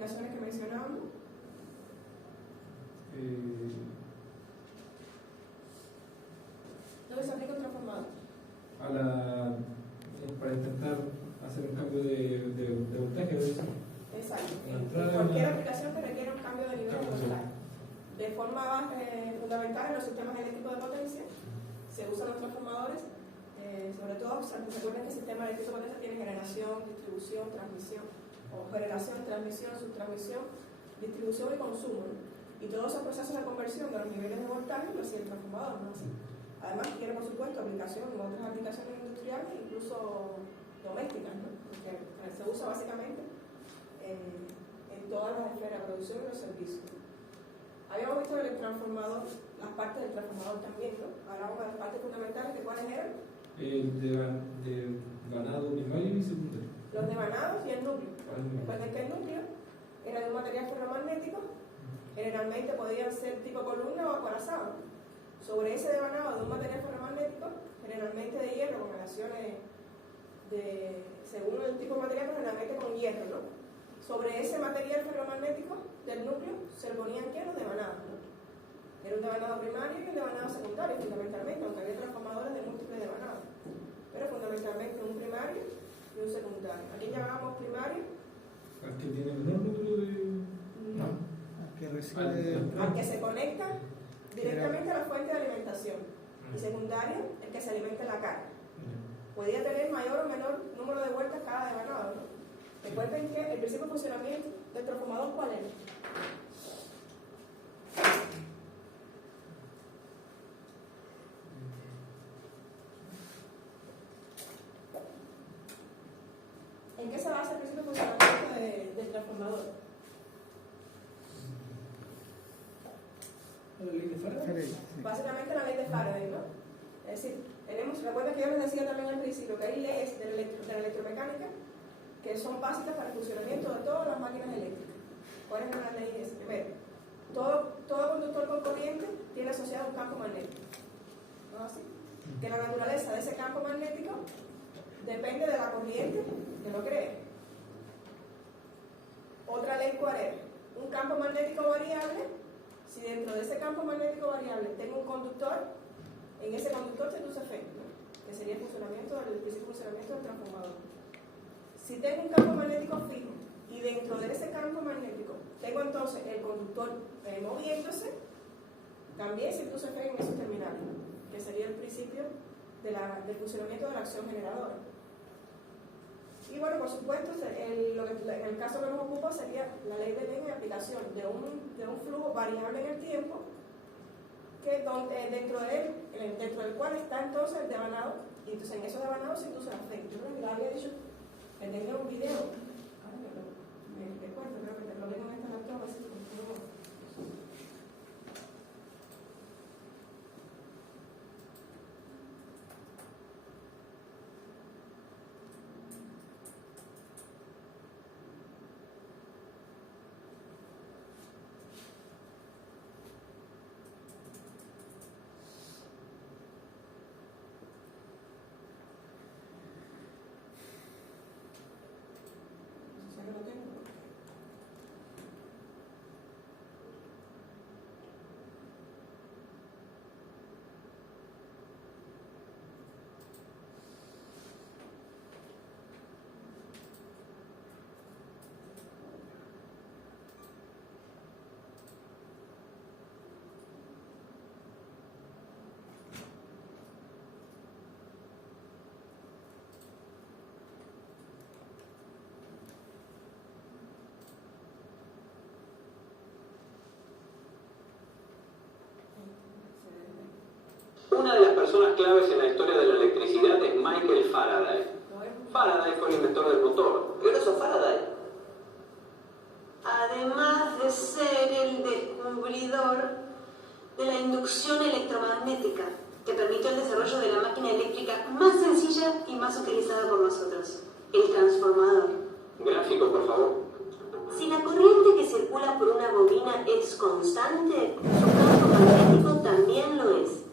aplicaciones que mencionábamos? ¿Dónde se aplica un transformador? Para intentar hacer un cambio de voltaje. Exacto. En cualquier aplicación que requiera un cambio de nivel de voltaje. De forma fundamental en los sistemas eléctricos de potencia se usan los transformadores, sobre todo, se recuerden que el sistema eléctrico de potencia tiene generación, distribución, transmisión, o generación, transmisión, subtransmisión, distribución y consumo, ¿no? Y todos esos procesos de conversión de los niveles de voltaje lo hacía el transformador, ¿no? Además tiene, por supuesto, aplicación en otras aplicaciones industriales, incluso domésticas, ¿no? Porque se usa básicamente en todas las esferas de producción y los servicios. Habíamos visto en el transformador, las partes del transformador también, ¿no? Hablábamos de las partes fundamentales, que ¿cuáles eran? De vanado primario y secundario. Los de vanados y el núcleo. Recuerden que el núcleo era de un material ferromagnético, generalmente podían ser tipo columna o acorazado. Sobre ese devanado de un material ferromagnético, generalmente de hierro, con relaciones según el tipo de material, generalmente con hierro, ¿no? Sobre ese material ferromagnético del núcleo se ponían los devanados, ¿no? Era un devanado primario y un devanado secundario, fundamentalmente, aunque había transformadores de múltiples devanados. Pero fundamentalmente un primario y un secundario. ¿A quién llamábamos primario? Al que tiene menor número de... No. Al que se conecta directamente a la fuente de alimentación. Y secundario, el que se alimenta en la carga. Podía tener mayor o menor número de vueltas cada devanado, ¿no? Recuerden que el principio de funcionamiento del transformador, ¿cuál es? ¿En qué se basa el principio de funcionamiento del transformador? ¿La ley de Faraday? Básicamente la ley de Faraday, ¿no? Es decir, recuerden que yo les decía también al principio que hay leyes de la electromecánica que son básicas para el funcionamiento de todas las máquinas eléctricas. ¿Cuáles son las leyes? Primero, todo conductor con corriente tiene asociado un campo magnético, ¿no? Así que la naturaleza de ese campo magnético depende de la corriente que lo cree. Otra ley, ¿cuál es? Un campo magnético variable. Si dentro de ese campo magnético variable tengo un conductor, en ese conductor se induce efecto, ¿no? Que sería el principio de funcionamiento del transformador. Si tengo un campo magnético fijo y dentro de ese campo magnético tengo entonces el conductor moviéndose, también se induce efecto en esos terminales, ¿no? Que sería el principio del funcionamiento de la acción generadora. Y bueno, por supuesto, en el caso que nos ocupa sería la ley de Lenz en aplicación de un flujo variable en el tiempo, que dentro del cual está entonces el devanado, y entonces en esos devanados se induce el efecto. Yo creo que lo había dicho que tenía un video, me recuerdo, creo que lo veo en esta laptop, así que Una de las personas claves en la historia de la electricidad es Michael Faraday. Faraday fue el inventor del motor. ¿Qué era eso, Faraday? Además de ser el descubridor de la inducción electromagnética, que permitió el desarrollo de la máquina eléctrica más sencilla y más utilizada por nosotros, el transformador. Gráficos, por favor. Si la corriente que circula por una bobina es constante, su campo magnético también lo es.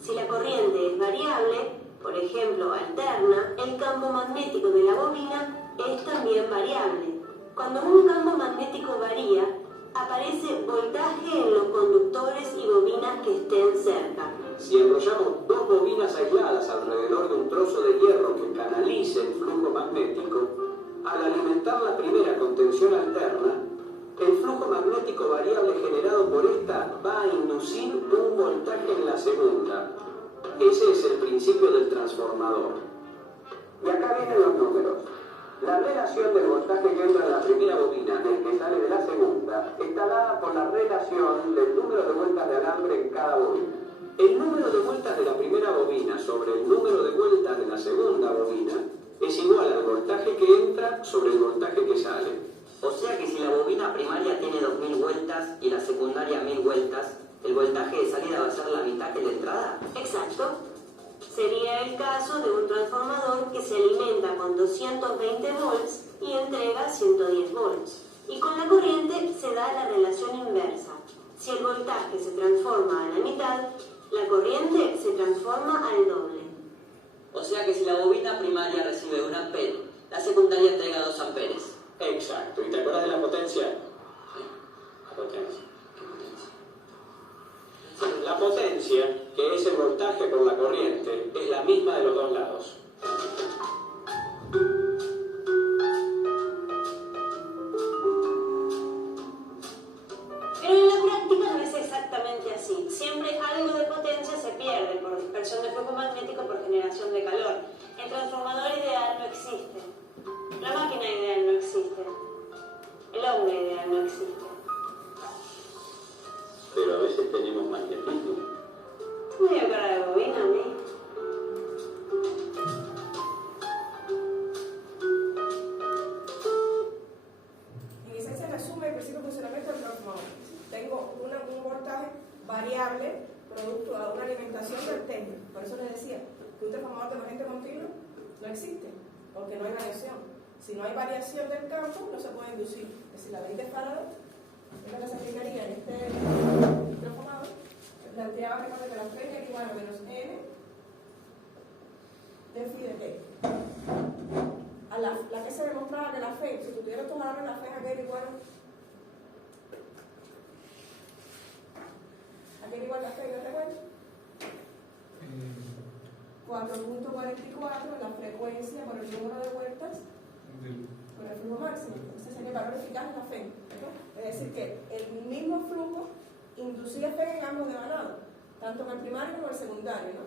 Si la corriente es variable, por ejemplo alterna, el campo magnético de la bobina es también variable. Cuando un campo magnético utilicen flujo magnético, al alimentar la primera con tensión alterna, el flujo magnético variable generado por esta va a inducir un voltaje en la segunda. Ese es el principio del transformador. Y acá vienen los números. La relación del voltaje que entra en la primera bobina del que sale de la segunda está dada por la relación del número de vueltas de alambre en cada bobina. El número de vueltas de la primera bobina sobre el número de vueltas de la segunda bobina es igual al voltaje que entra sobre el voltaje que sale. O sea que si la bobina primaria tiene 2000 vueltas y la secundaria 1000 vueltas, ¿el voltaje de salida va a ser la mitad que de entrada? Exacto. Sería el caso de un transformador que se alimenta con 220 volts y entrega 110 volts. Y con la corriente se da la relación inversa. Si el voltaje se transforma a la mitad, la corriente se transforma al doble. O sea que si la bobina primaria recibe 1 ampere, la secundaria entrega 2 amperes. Exacto. ¿Y te acuerdas de la potencia? Sí, la potencia. ¿Qué potencia? La potencia, que es el voltaje por la corriente, es la misma de los dos lados. Pero en la práctica no es exactamente así. Siempre algo de potencia se pierde por dispersión de flujo magnético por generación de calor. El transformador ideal no existe. La máquina ideal no existe. El hombre ideal no existe. Pero a veces tenemos magnetismo. Me dio cara de bobina a mí. En esencia resume el principio de funcionamiento del transformador. Tengo un voltaje variable producto de una alimentación del técnico. Por eso les decía que un transformador de corriente continua no existe, porque no hay variación. Si no hay variación del campo, no se puede inducir. Es decir, la ley de Faraday es lo que se aplicaría en este transformador. Planteaba, recuerden, que la F es igual a menos N de phi de T. A la que se demostraba que la F, si tuviera estos valores, la F es aquel igual. Aquel igual la F, ¿no recuerdan? 4.44, la frecuencia por el número de vueltas por el flujo máximo. Ese sería el valor eficaz de la F. Es decir, que el mismo flujo inducía F en ambos devanados, tanto en el primario como en el secundario, ¿no?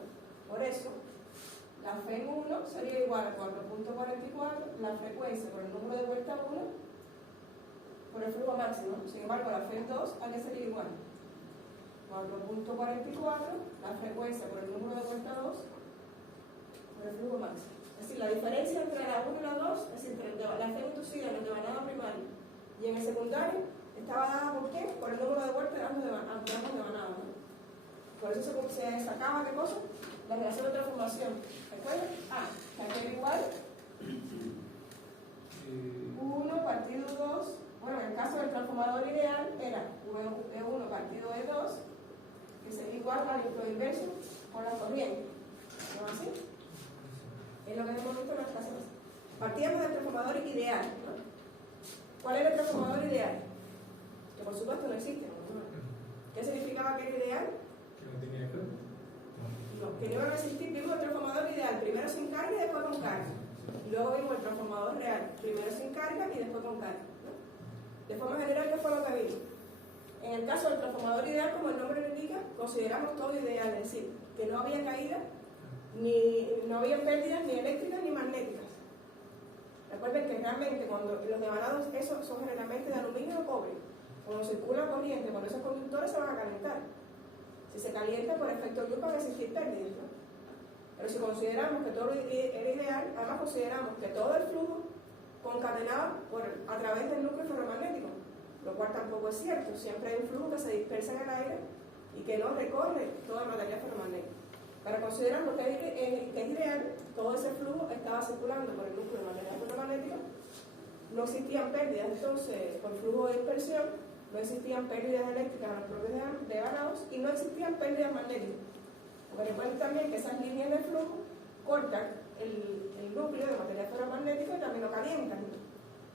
Por eso, la F en 1 sería igual a 4.44, la frecuencia por el número de vueltas 1 por el flujo máximo. Sin embargo, la F en 2, ¿a qué sería igual? 4.44, la frecuencia por el número de vueltas 2 por el flujo máximo. Es decir, la diferencia entre la 1 y la 2, es decir, entre la F inducida en el devanado primario y en el secundario, estaba dada por qué? Por el número de vueltas de ambos devanados, ¿no? Por eso se sacaba, ¿qué cosa? La relación de transformación. ¿Recuerdan? Que era igual 1 partido 2. Bueno, en el caso del transformador ideal era E1 partido E2, que sería igual al lo inverso por la corriente. ¿No es así? Es lo que hemos visto en las clases. Partíamos del transformador ideal, ¿no? ¿Cuál era el transformador ideal? Que por supuesto no existe. ¿Qué significaba que era ideal? Que no tenía carga. No, que no iban a existir. Vimos el transformador ideal, primero sin carga y después con carga. Luego vimos el transformador real, primero sin carga y después con carga, ¿no? De forma general, ¿qué fue lo que vimos? En el caso del transformador ideal, como el nombre lo indica, consideramos todo ideal, es decir, que no había caída, no había pérdidas ni eléctricas ni magnéticas. Recuerden que realmente cuando los devanados esos son generalmente de aluminio o cobre, cuando circula corriente, cuando esos conductores se van a calentar. Si se calienta, por efecto luz van a existir pérdidas, ¿no? Pero si consideramos que todo era ideal, además consideramos que todo el flujo concatenaba a través del núcleo ferromagnético, lo cual tampoco es cierto. Siempre hay un flujo que se dispersa en el aire y que no recorre todo el material ferromagnético. Para considerar lo que es ideal, todo ese flujo estaba circulando por el núcleo de material ferromagnético, no existían pérdidas, entonces, por flujo de dispersión, no existían pérdidas eléctricas en los propios devanados y no existían pérdidas magnéticas. Porque recuerden también que esas líneas de flujo cortan el núcleo de material ferromagnético y también lo calientan.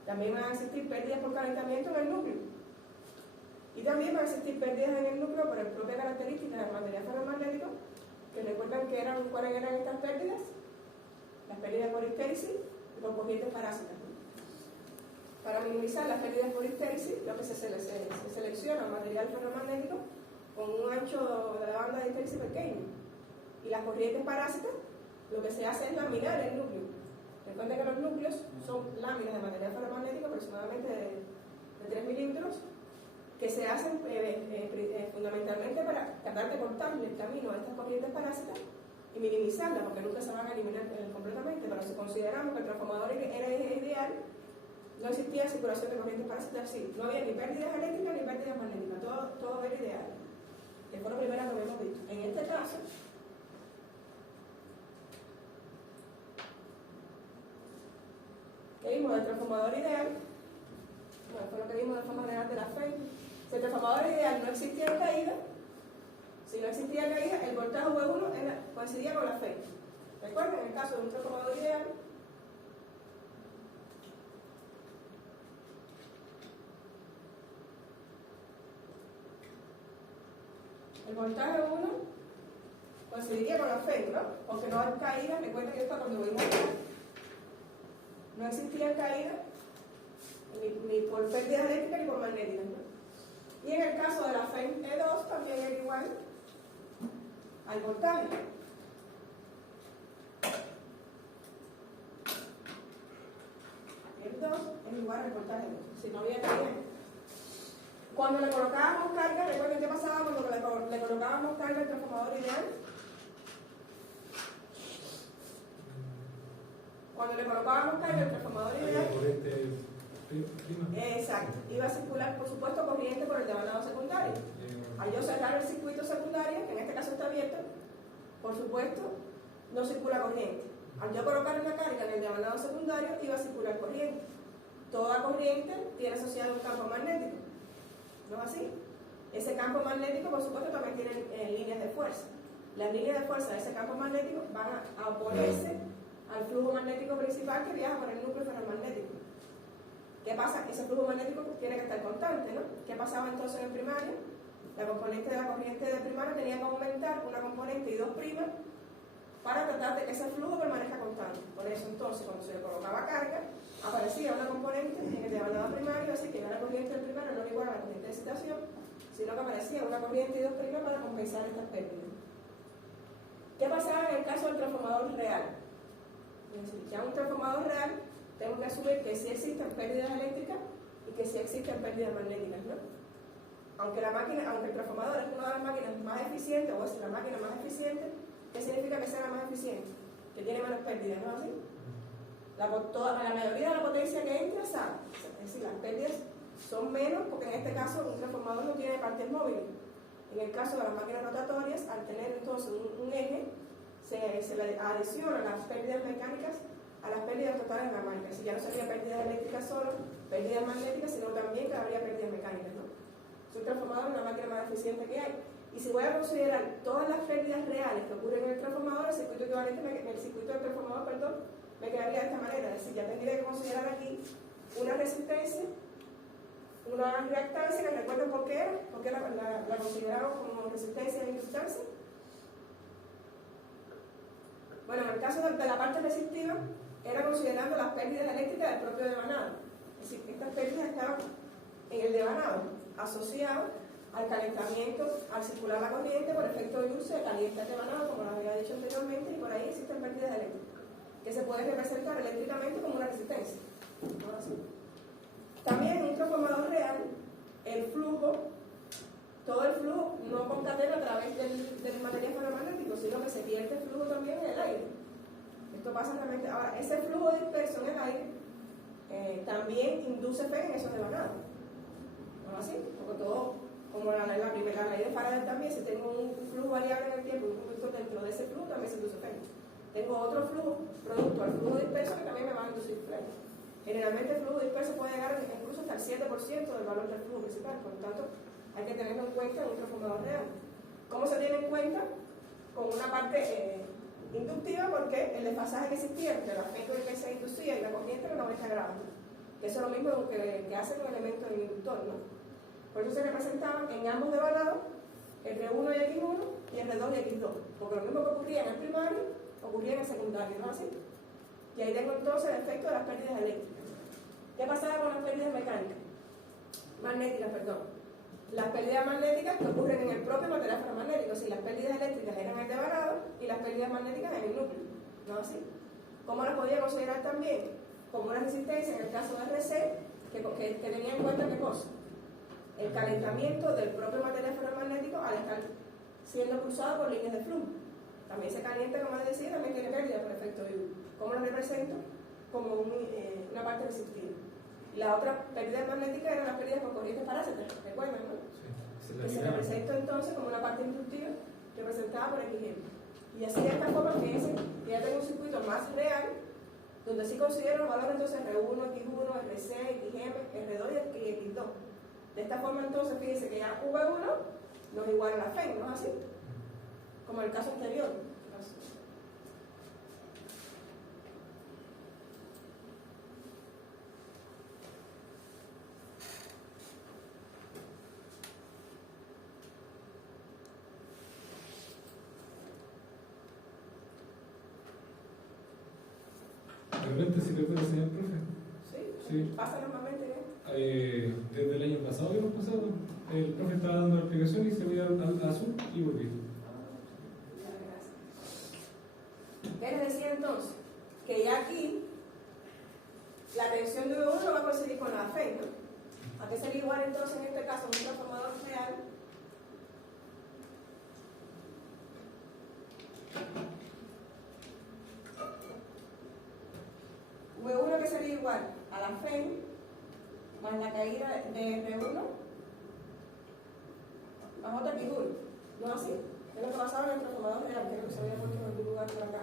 También van a existir pérdidas por calentamiento en el núcleo. Y también van a existir pérdidas en el núcleo por la propia característica del material ferromagnético, que recuerdan que cuáles eran estas pérdidas. las pérdidas por histéresis y por corrientes parásitas. Para minimizar las pérdidas por histéresis, lo que se selecciona un material ferromagnético con un ancho de la banda de histéresis pequeño. Y las corrientes parásitas, lo que se hace es laminar el núcleo. Recuerden que los núcleos son láminas de material ferromagnético aproximadamente de 3 milímetros, que se hacen fundamentalmente para tratar de cortarle el camino a estas corrientes parásitas y minimizarlas, porque nunca se van a eliminar completamente. Pero si consideramos que el transformador era ideal, no existía circulación de corrientes parásitas, sí, no había ni pérdidas eléctricas ni pérdidas magnéticas, todo era ideal. Que fue lo primero que habíamos visto. En este caso, ¿qué vimos del transformador ideal? Bueno, fue lo que vimos de forma general de la FEI. Si el transformador ideal no existía en caída, si no existía caída, el voltaje V1 coincidía con la FEI. Recuerden, en el caso de un transformador ideal, el voltaje 1 coincidiría con la FEI, ¿no? Aunque no hay caída, recuerden que esto cuando vimos no existía caída ni por pérdidas eléctricas ni por magnéticas, ¿no? Y en el caso de la FEI E2 también era igual al voltaje. El 2 es igual al voltaje 2, si no había caída. Cuando le colocábamos carga, recuerden qué pasaba cuando le colocábamos carga al transformador ideal. Cuando le colocábamos carga al transformador ideal, exacto, iba a circular, por supuesto, corriente por el devanado secundario. Al yo cerrar el circuito secundario, que en este caso está abierto, por supuesto, no circula corriente. Al yo colocar una carga en el devanado secundario, iba a circular corriente. Toda corriente tiene asociado un campo magnético. ¿No es así? Ese campo magnético, por supuesto, también tiene líneas de fuerza. Las líneas de fuerza de ese campo magnético van a oponerse al flujo magnético principal que viaja por el núcleo ferromagnético. ¿Qué pasa? Ese flujo magnético tiene que estar constante, ¿no? ¿Qué pasaba entonces en primario? La componente de la corriente de primario tenía que aumentar una componente y 2' para tratar de que ese flujo permanezca constante. Por eso entonces, cuando se le colocaba carga, aparecía una componente en el devanado primario, así que la corriente del primario no era igual a la corriente de excitación, sino que aparecía una corriente y 2' para compensar estas pérdidas. ¿Qué pasaba en el caso del transformador real? Es decir, ya un transformador real, tengo que asumir que sí existen pérdidas eléctricas y que sí existen pérdidas magnéticas, ¿no? Aunque el transformador es una de las máquinas más eficientes, o es la máquina más eficiente, ¿qué significa que sea la más eficiente? Que tiene menos pérdidas, ¿no es así? La mayoría de la potencia que entra sale. Es decir, las pérdidas son menos porque en este caso un transformador no tiene partes móviles. En el caso de las máquinas rotatorias, al tener entonces un eje, se le adicionan las pérdidas mecánicas a las pérdidas totales de la máquina. Si ya no sería pérdidas eléctricas solo, pérdidas magnéticas, sino también que habría pérdidas mecánicas, ¿no? Es un transformador una máquina más eficiente que hay. Y si voy a considerar todas las pérdidas reales que ocurren en el transformador, el circuito equivalente, el circuito del transformador, perdón, me quedaría de esta manera. Es decir, ya tendría que considerar aquí una resistencia, una reactancia, que recuerden por qué era, porque la consideraron como resistencia e inductancia. Bueno, en el caso de la parte resistiva, era considerando las pérdidas eléctricas del propio devanado. Es decir, estas pérdidas estaban en el devanado, asociadas al calentamiento, al circular la corriente por efecto de luz, se calienta el devanado, como lo había dicho anteriormente, y por ahí existen pérdidas eléctricas, que se pueden representar eléctricamente como una resistencia. ¿No? Así. También en un transformador real, el flujo, todo el flujo no concatena a través del material ferromagnético, sino que se pierde el flujo también en el aire. Esto pasa realmente. Ahora, ese flujo disperso en el aire también induce fe en esos devanados. ¿No así? Porque todo, como la ley de Faraday también, si tengo un flujo variable en el tiempo y un conductor dentro de ese flujo, también se induce fe. Tengo otro flujo, producto al flujo disperso, que también me va a inducir fe. Generalmente el flujo disperso puede llegar incluso hasta el 7% del valor del flujo principal, por lo tanto hay que tenerlo en cuenta en un transformador real. ¿Cómo se tiene en cuenta? Con una parte inductiva, porque el desfasaje que existía entre la fe que se inducía y la corriente era 90 grados, que eso es lo mismo que hace con el elemento del inductor, ¿no? Por eso se representaban en ambos devanados R1 y X1 y R2 y X2, porque lo mismo que ocurría en el primario ocurría en el secundario, ¿no? Así. Y ahí tengo entonces el efecto de las pérdidas eléctricas. ¿Qué pasaba con las pérdidas mecánicas? Magnéticas, perdón. Las pérdidas magnéticas que ocurren en el propio material ferromagnético, si las pérdidas eléctricas eran en el devanado y las pérdidas magnéticas en el núcleo, ¿no así? ¿Cómo las podía considerar también? Como una resistencia en el caso de RC, que tenía en cuenta qué cosa? El calentamiento del propio material ferromagnético al estar siendo cruzado por líneas de flujo. También se calienta, como les decía, también tiene pérdida por efecto de U. ¿Cómo lo represento? Como una parte resistiva. La otra pérdida magnética eran las pérdidas por corrientes parásitas, ¿recuerdan, no? Sí, Que se representa entonces como una parte inductiva representada por X. Y así de esta forma, fíjense, que ya tengo un circuito más real, donde sí considero los valores entonces R1, X1, RC, XM, R2 y X2. De esta forma entonces, fíjense que ya V1 no es igual a la FEN, ¿no es así? Como en el caso anterior. Realmente, si recuerda, señor profe, Sí. Pasa normalmente, ¿eh? desde el año pasado, el profe estaba dando la explicación y se veía al azul y volví. ¿Qué les decía entonces? Que ya aquí la tensión de V1 va a coincidir con la FEN, ¿no? ¿A qué sería igual entonces en este caso un transformador real? V1 que sería igual a la FEN más la caída de R1 más otra X1, ¿no así? Es lo que pasaba en el transformador real, creo que se había puesto en algún lugar por acá.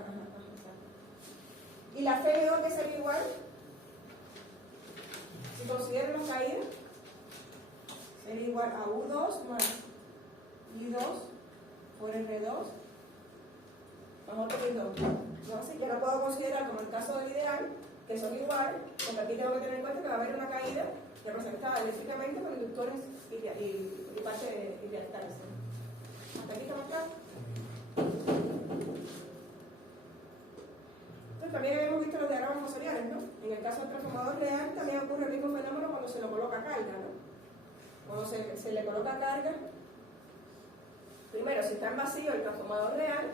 Y la FEN que sería igual, si considero las caídas, sería igual a U2 más I2 por R2 más otro I2, ¿no? Así que ahora puedo considerar como el caso del ideal que son iguales, porque aquí tengo que tener en cuenta que va a haber una caída representada eléctricamente por inductores y parte reactales. ¿Hasta aquí estamos claros? Entonces también habíamos visto los diagramas fosoriales, ¿no? En el caso del transformador real también ocurre el mismo fenómeno cuando se le coloca carga, ¿no? Cuando se le coloca carga, primero, si está en vacío el transformador real,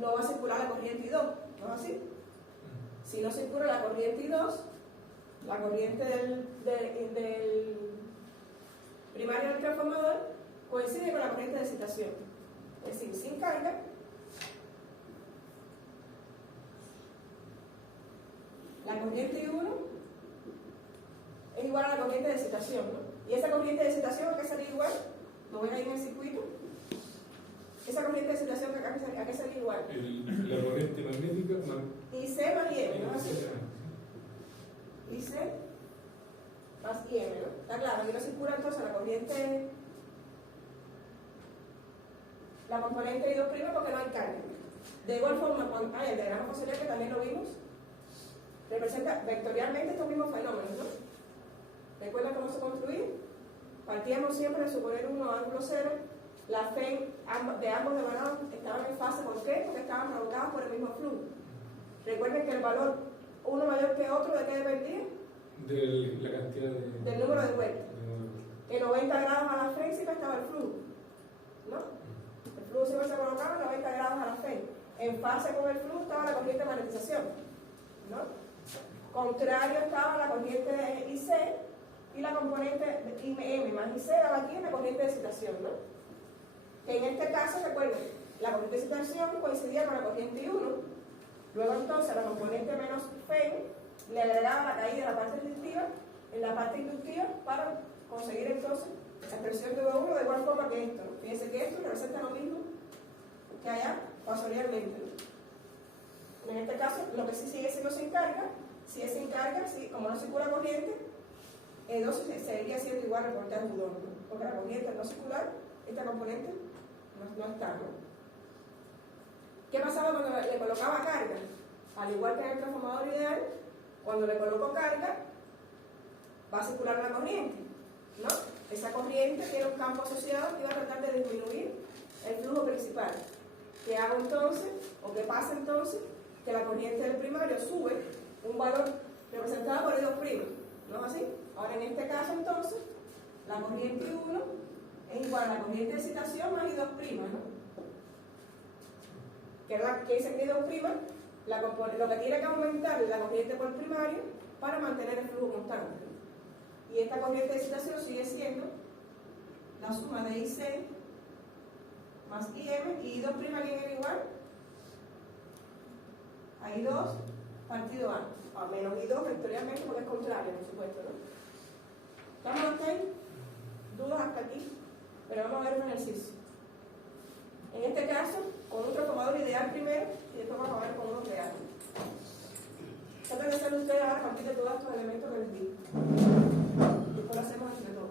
no va a circular la corriente I2, ¿no es así? Si no circula la corriente I2, la corriente del primario del transformador coincide con la corriente de excitación. Es decir, sin carga, la corriente I1 es igual a la corriente de excitación, ¿no? Y esa corriente de excitación, ¿a qué sería igual? ¿Lo ven ahí en el circuito? Esa corriente de excitación, ¿a qué sería igual? La corriente magnética IC más IM, ¿no? IC más IM, ¿no? Está claro, aquí no circula entonces la corriente, la componente I2' porque no hay carga. De igual forma, cuando hay el diagrama fosorial, que también lo vimos, representa vectorialmente estos mismos fenómenos, ¿no? ¿Recuerdan cómo se construye? Partíamos siempre de suponer uno ángulo cero. La FEN de ambos devanados estaban en fase, ¿por qué? Porque estaban provocados por el mismo flujo. Recuerden que el valor uno mayor que otro, ¿de qué dependía? de la cantidad Del número de vueltas. En 90 grados a la FEN siempre estaba el flujo, ¿no? El flujo siempre se colocaba en 90 grados a la FEN. En fase con el flujo estaba la corriente de magnetización, ¿no? Contrario estaba la corriente de IC y la componente de IM más IC daba aquí en la corriente de excitación, ¿no? Que en este caso, recuerden, la corriente de excitación coincidía con la corriente I1, luego entonces la componente menos FEN le agregaba la caída de la parte resistiva en la parte inductiva para conseguir entonces la expresión de V1 de igual forma que esto, ¿no? Fíjense que esto representa lo mismo que allá fosorialmente, ¿no? En este caso, lo que sí sigue siendo sin carga, si es sin carga, como no circula corriente, entonces seguiría siendo igual al voltaje U2, ¿no? Porque la corriente al no circular, esta componente no está, ¿no? ¿Qué pasaba cuando le colocaba carga? Al igual que en el transformador ideal, cuando le coloco carga, va a circular una corriente, ¿no? Esa corriente tiene un campo asociado que va a tratar de disminuir el flujo principal. ¿Qué hago entonces? ¿O qué pasa entonces? que la corriente del primario sube un valor representado por I2', ¿no es así? Ahora en este caso entonces, la corriente I1 es igual a la corriente de excitación más I2', ¿no? Que dice que I2', lo que tiene que aumentar es la corriente por primario para mantener el flujo constante. Y esta corriente de excitación sigue siendo la suma de IC más IM, y I2' ¿quién era igual? A I2 partido A menos I2 vectorialmente porque es contrario, por supuesto, ¿no? ¿Estamos hasta ahí? ¿Dudas hasta aquí? Pero vamos a ver un ejercicio. En este caso, con un transformador ideal primero y después vamos a ver con uno real. Traten de hacer ustedes ahora a partir de todos estos elementos que les di. Después lo hacemos entre todos.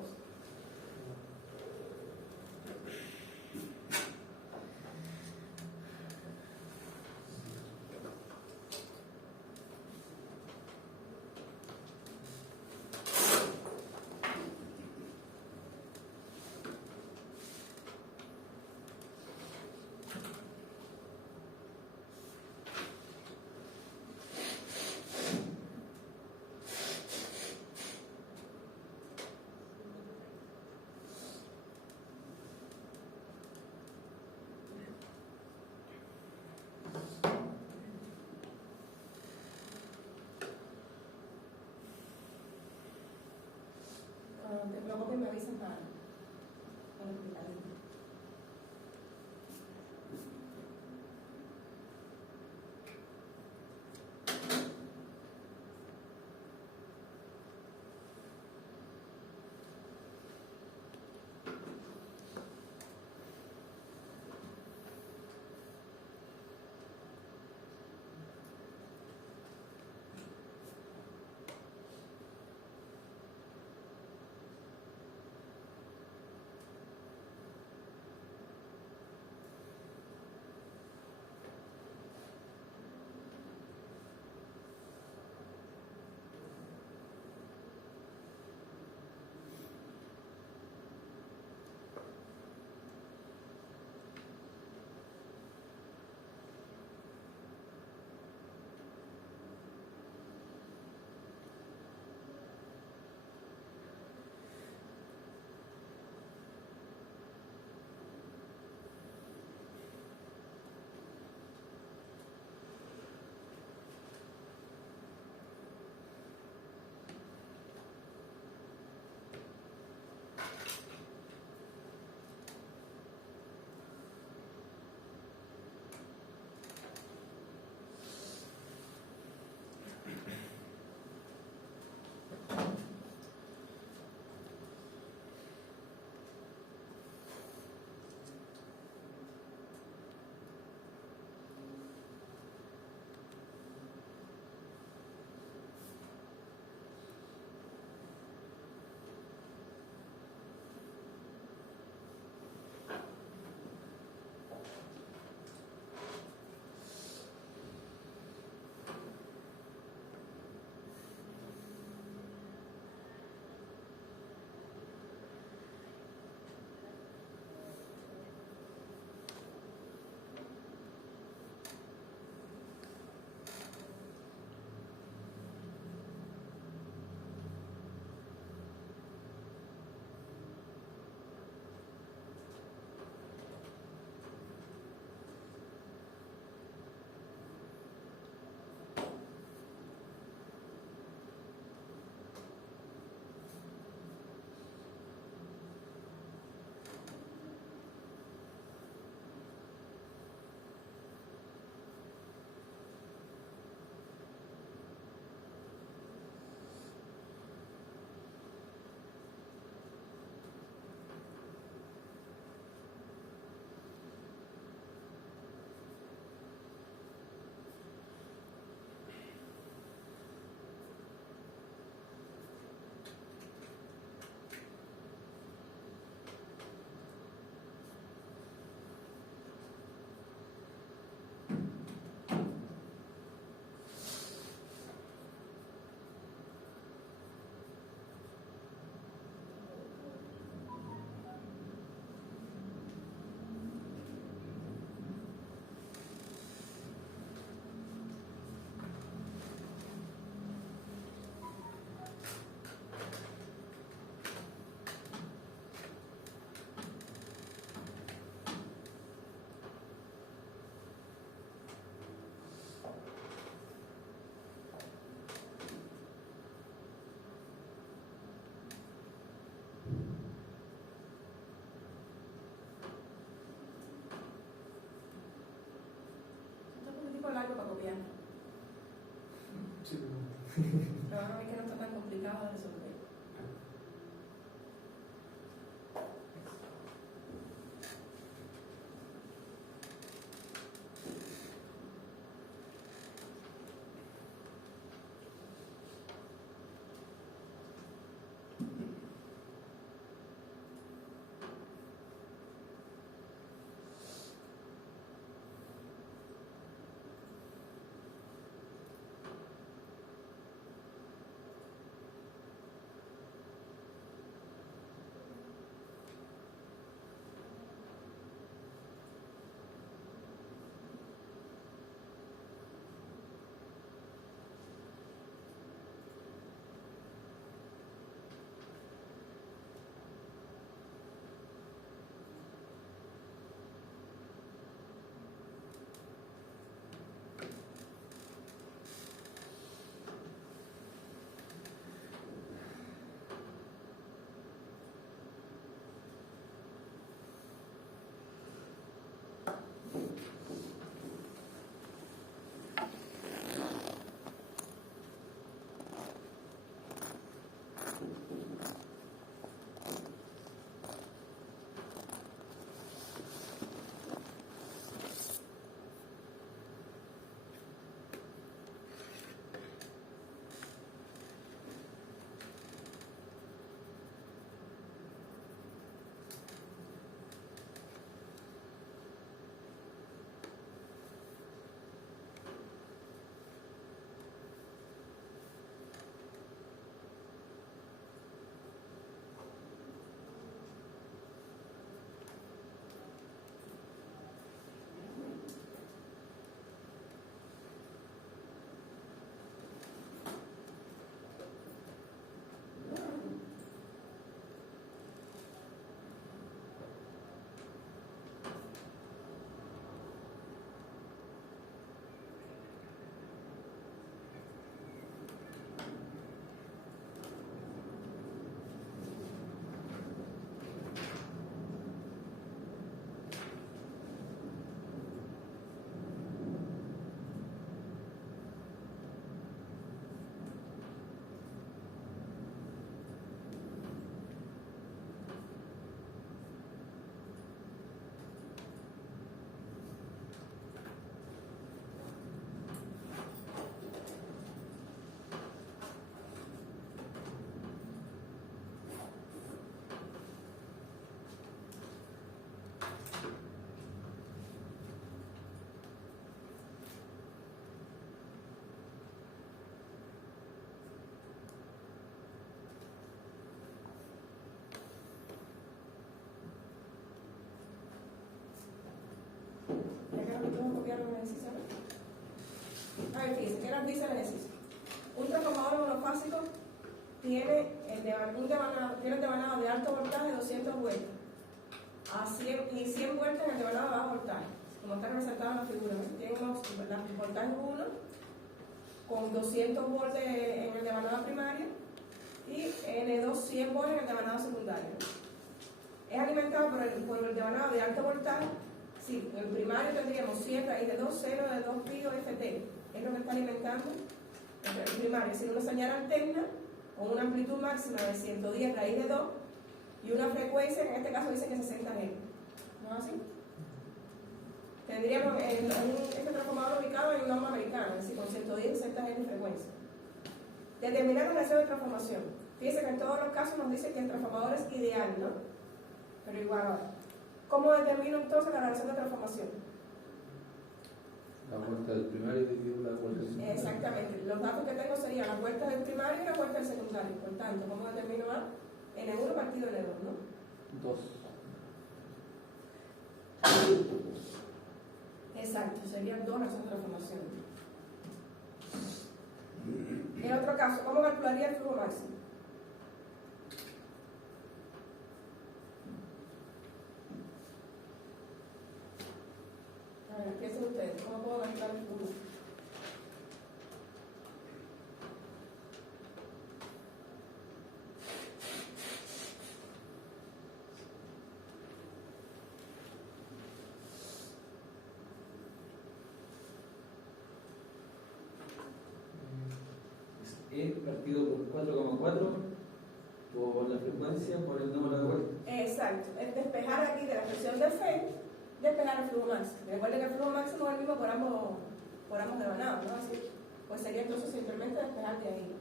copiar. Sí, Pero ahora es que no está tan complicado de resolver. Copiar los ejercicios. A ver, fíjense, ¿qué nos dice el ejercicio? Un transformador monofásico tiene el devanado de alto voltaje de 200 vueltas y 100 vueltas en el devanado de bajo voltaje, como está representado en la figura. Tiene unos voltajes 1 con 200 volts en el devanado primario y N2 100 volts en el devanado secundario. Es alimentado por el devanado de alto voltaje. Sí, en primario tendríamos 100 raíz de 2, 0 de 2 pi o ft. Es lo que está alimentando el primario. Si una señal alterna con una amplitud máxima de 110 raíz de 2 y una frecuencia, en este caso dice que 60 Hz. ¿No es así? Tendríamos este transformador ubicado en un norma americana, es decir, con 110 y 60 Hz de frecuencia. Determinar la relación de transformación. Fíjense que en todos los casos nos dice que el transformador es ideal, ¿no? Pero igual ahora. ¿Cómo determino entonces la relación de transformación? La vuelta del primario dividido la vuelta del secundario. Exactamente. Los datos que tengo serían la vuelta del primario y la vuelta del secundario. Por tanto, ¿cómo determino A? N1 partido N2, ¿no? 2. Exacto, serían 2 relaciones de transformación. En otro caso, ¿cómo calcularía el flujo máximo? A ver, piensen ustedes, ¿cómo puedo calcular el flujo? 4,4 por la frecuencia, por el número de vueltas. Exacto, es despejar aquí de la presión del FEN, despejar el flujo máximo. Recuerden que el flujo máximo es el mismo por ambos devanados, ¿no? Así, pues sería entonces simplemente despejar de ahí.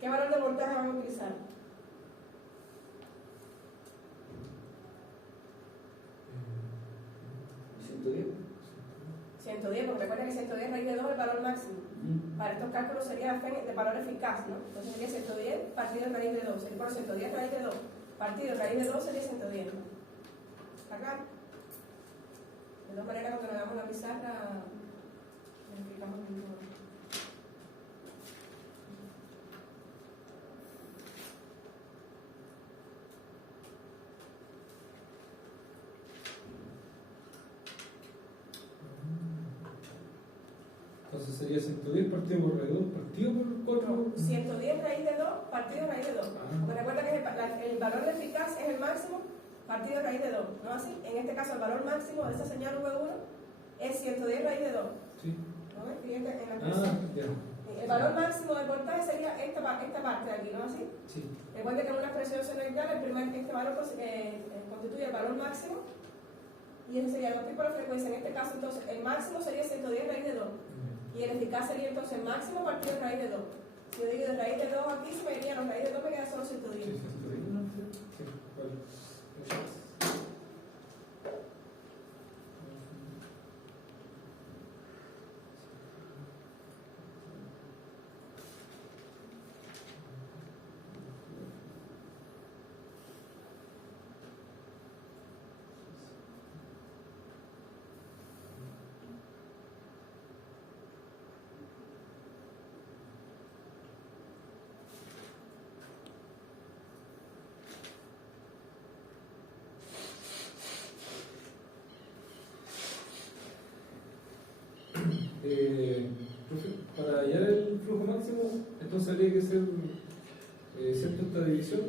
¿Qué valor de voltaje van a utilizar? 110, porque recuerden que 110 raíz de 2 es el valor máximo. Para estos cálculos sería el valor eficaz, ¿no? Entonces sería 110 partido raíz de 2. Sería por 110 raíz de 2 partido raíz de 2 sería 110. ¿Está claro? De todas maneras, cuando le damos la pizarra, verificamos el mismo. Entonces sería 110 partido por raíz de 2 partido por 4. 110 raíz de 2 partido raíz de 2. Porque recuerda que el valor de eficaz es el máximo partido raíz de 2. ¿No así? En este caso, el valor máximo de esa señal V1 es 110 raíz de 2. Sí. ¿No ves? Fíjate en la presión. Ya. El valor máximo del voltaje sería esta parte de aquí, ¿no así? Sí. Recuerda que en una expresión senoidal este valor constituye el valor máximo y ese sería 2 tipos de frecuencia. En este caso, entonces, el máximo sería 110 raíz de 2. Y el eficaz sería entonces el máximo partido de raíz de 2. Si yo digo de raíz de 2 aquí, se me irían los raíz de 2, me queda solo 110. Sí, 110, ¿no? Sí, vale. Profe, para hallar el flujo máximo, entonces habría que hacer cierta esta división,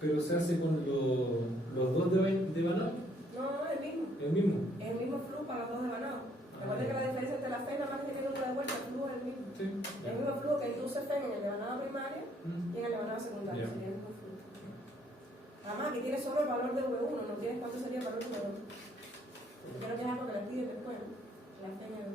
pero se hace con los dos devanados. No, el mismo. El mismo. Es el mismo flujo para los dos devanados. Recuerda que la diferencia entre la FEN, nada más que tiene el número de vuelta, el flujo es el mismo. Sí. El mismo flujo que induce FEN en el devanado primario y en el devanado secundario. Ya. Sería el mismo flujo. Además, aquí tiene solo el valor de V1, no tienes cuánto sería el valor de V2. Creo que es algo que le pide después, ¿no? La FEN es.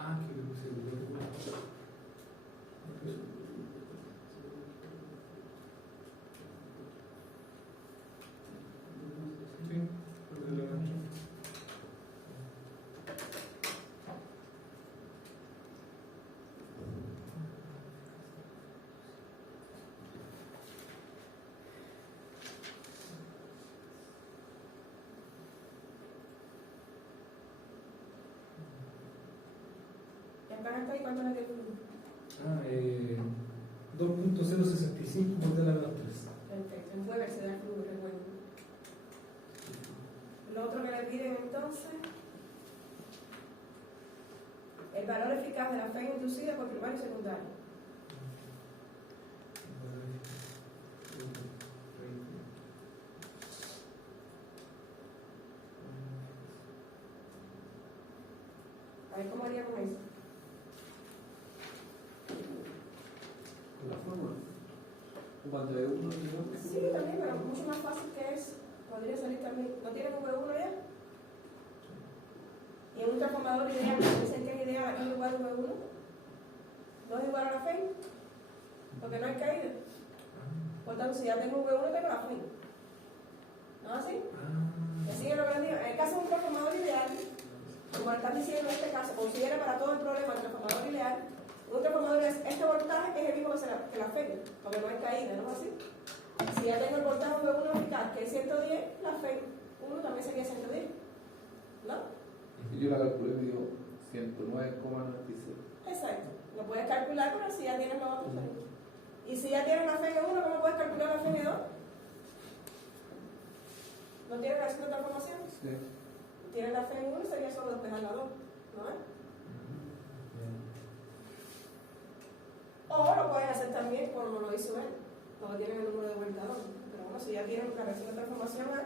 Ah, que le puse el ¿Y cuánto le dio el flujo? 2.065 por de la 3. Perfecto, en Weber se da el flujo, recuerden. Lo otro que le piden entonces, el valor eficaz de la FEN inducida por primario y secundario. A ver cómo haría con eso. Con la fórmula. ¿Cuánto de 1? Sí, también, pero mucho más fácil que eso. Podría salir también. ¿No tienen un V1 ya? Y en un transformador ideal, dicen que es ideal, es igual a V1. ¿No es igual a la FEN? Porque no hay caída. Por tanto, si ya tengo V1, tengo la FEN. ¿No es así? ¿Me sigue lo que les digo? En el caso de un transformador ideal, como están diciendo en este caso, considera para todo el problema del transformador ideal, un transformador es este voltaje es el mismo que la FEN, porque no hay caída, ¿no es así? Si ya tengo el voltaje V1 eficaz, que es 110, la FEN 1 también sería 110. ¿No? Y yo la calculé y digo 109,96. Exacto. Lo puedes calcular, pero si ya tienes los otros FEN. Y si ya tienes la FEN 1, ¿cómo puedes calcular la FEN 2? ¿No tienes reacción de transformación? Sí. Tienes la FEN 1 y sería solo despejar la 2. ¿No es? O lo pueden hacer también como lo hizo él, cuando tienen el número de vuelta 2. Pero bueno, si ya tienen la reacción de transformación A,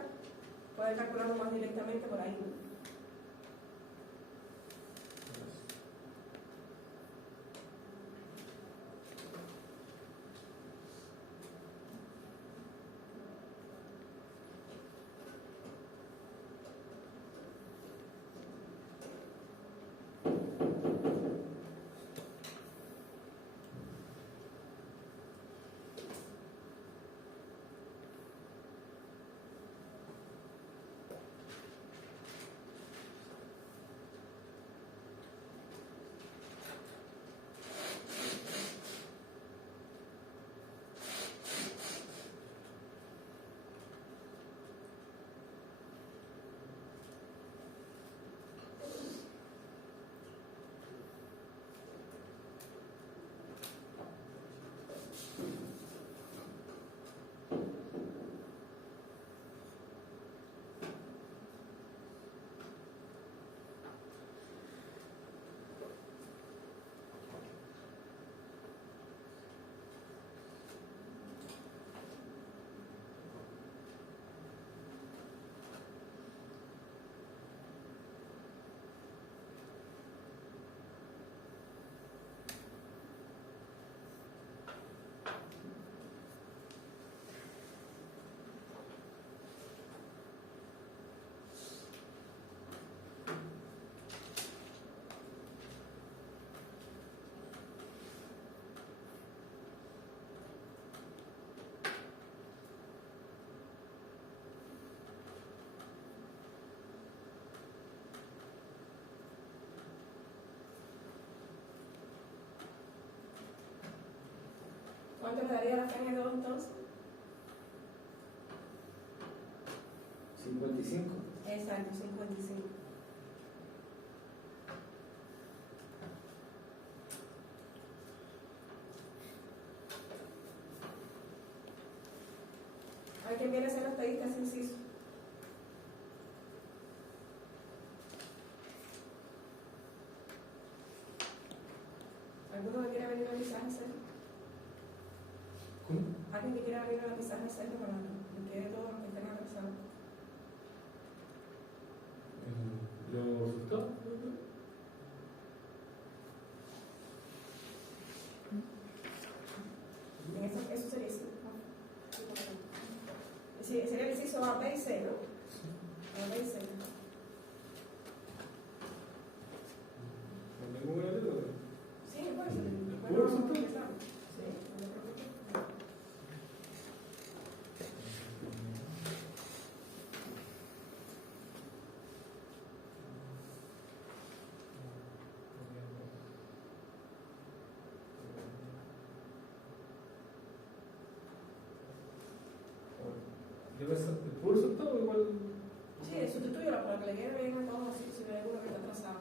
pueden calcularlo más directamente por ahí, ¿no? ¿Cuánto me daría la FEN 2 entonces? 55. Exacto, 55. ¿Hay quien viene a hacer la estadística sin inciso? ¿Alguno que quiera venir a mensaje hacerlo? ¿Cómo? ¿Alguien que quiera venir a mensaje hacerlo para que quede todo lo que estén atrasados? ¿Los resultados? Eso sería así. Sí, sería el inciso A, B y C, ¿no? A, B y C. ¿Con ninguna letra? Sí, puede ser. ¿Puro resultado? Sí, no te preocupes. Yo pensaba, ¿el puro resultado igual? Sí, sustituyelo para que le quede bien a todos así, si hay alguno que está atrasado.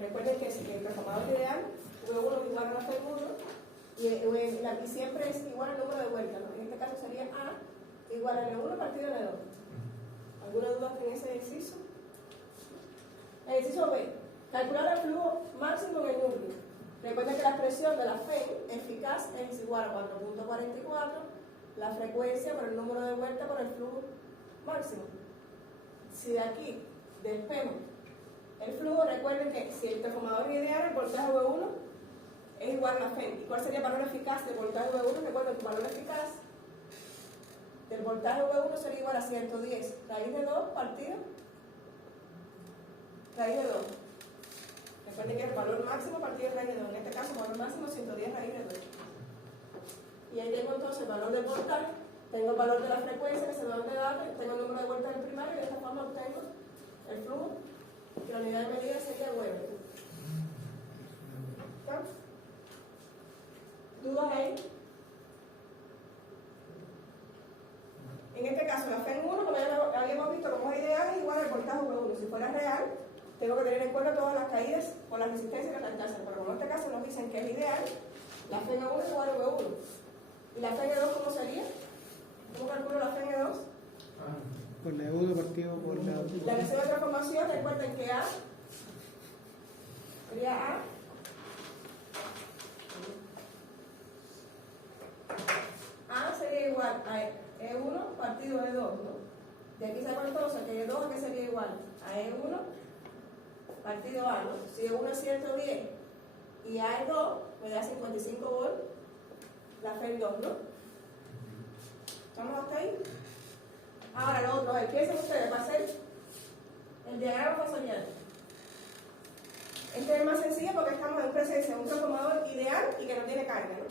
recuerden que si el transformador ideal, V1 es igual a la F1, y siempre es igual al número de vueltas, ¿no? En este caso sería A igual a N1 partido N2. ¿Alguna duda en ese ejercicio? El ejercicio B. Calcular el flujo máximo en el núcleo. Recuerden que la expresión de la FEM eficaz es igual a 4.44, la frecuencia por el número de vueltas por el flujo máximo. Si de aquí despemos el flujo, recuerden que si el transformador ideal, el voltaje V1 es igual a la FEM. ¿Y cuál sería el valor eficaz del voltaje V1? Recuerden que el valor eficaz del voltaje V1 sería igual a 110 raíz de 2 partido raíz de 2. Recuerden que el valor máximo partido raíz de 2. En este caso, el valor máximo 110 raíz de 2. Y ahí tengo entonces el valor del voltaje, tengo el valor de la frecuencia que se me van de datos, tengo el número de vueltas del primario y de esta forma obtengo el flujo, que la unidad de medida sería Weber. ¿Está? ¿Dudas ahí? En este caso, la FEM 1, como ya habíamos visto, como es ideal, es igual al voltaje V1. Si fuera real, tengo que tener en cuenta todas las caídas por las resistencias que reemplazan. Pero como en este caso nos dicen que es ideal, la FEM 1 es igual a V1. ¿Y la FEM 2 cómo sería? ¿Cómo calculo la FEM 2? Por la E1 partido por la... La versión de transformación, recuerden que A sería A sería igual a E1 partido E2, ¿no? De aquí saco entonces que E2 ¿a qué sería igual? A E1 partido A, ¿no? Si E1 es 110 y A es 2, me da 55 volts, la FEM 2, ¿no? ¿Estamos hasta ahí? Ahora lo otro, empiecen ustedes para hacer el diagrama fasorial. Este es más sencillo porque estamos en presencia de un transformador ideal y que no tiene carga, ¿no?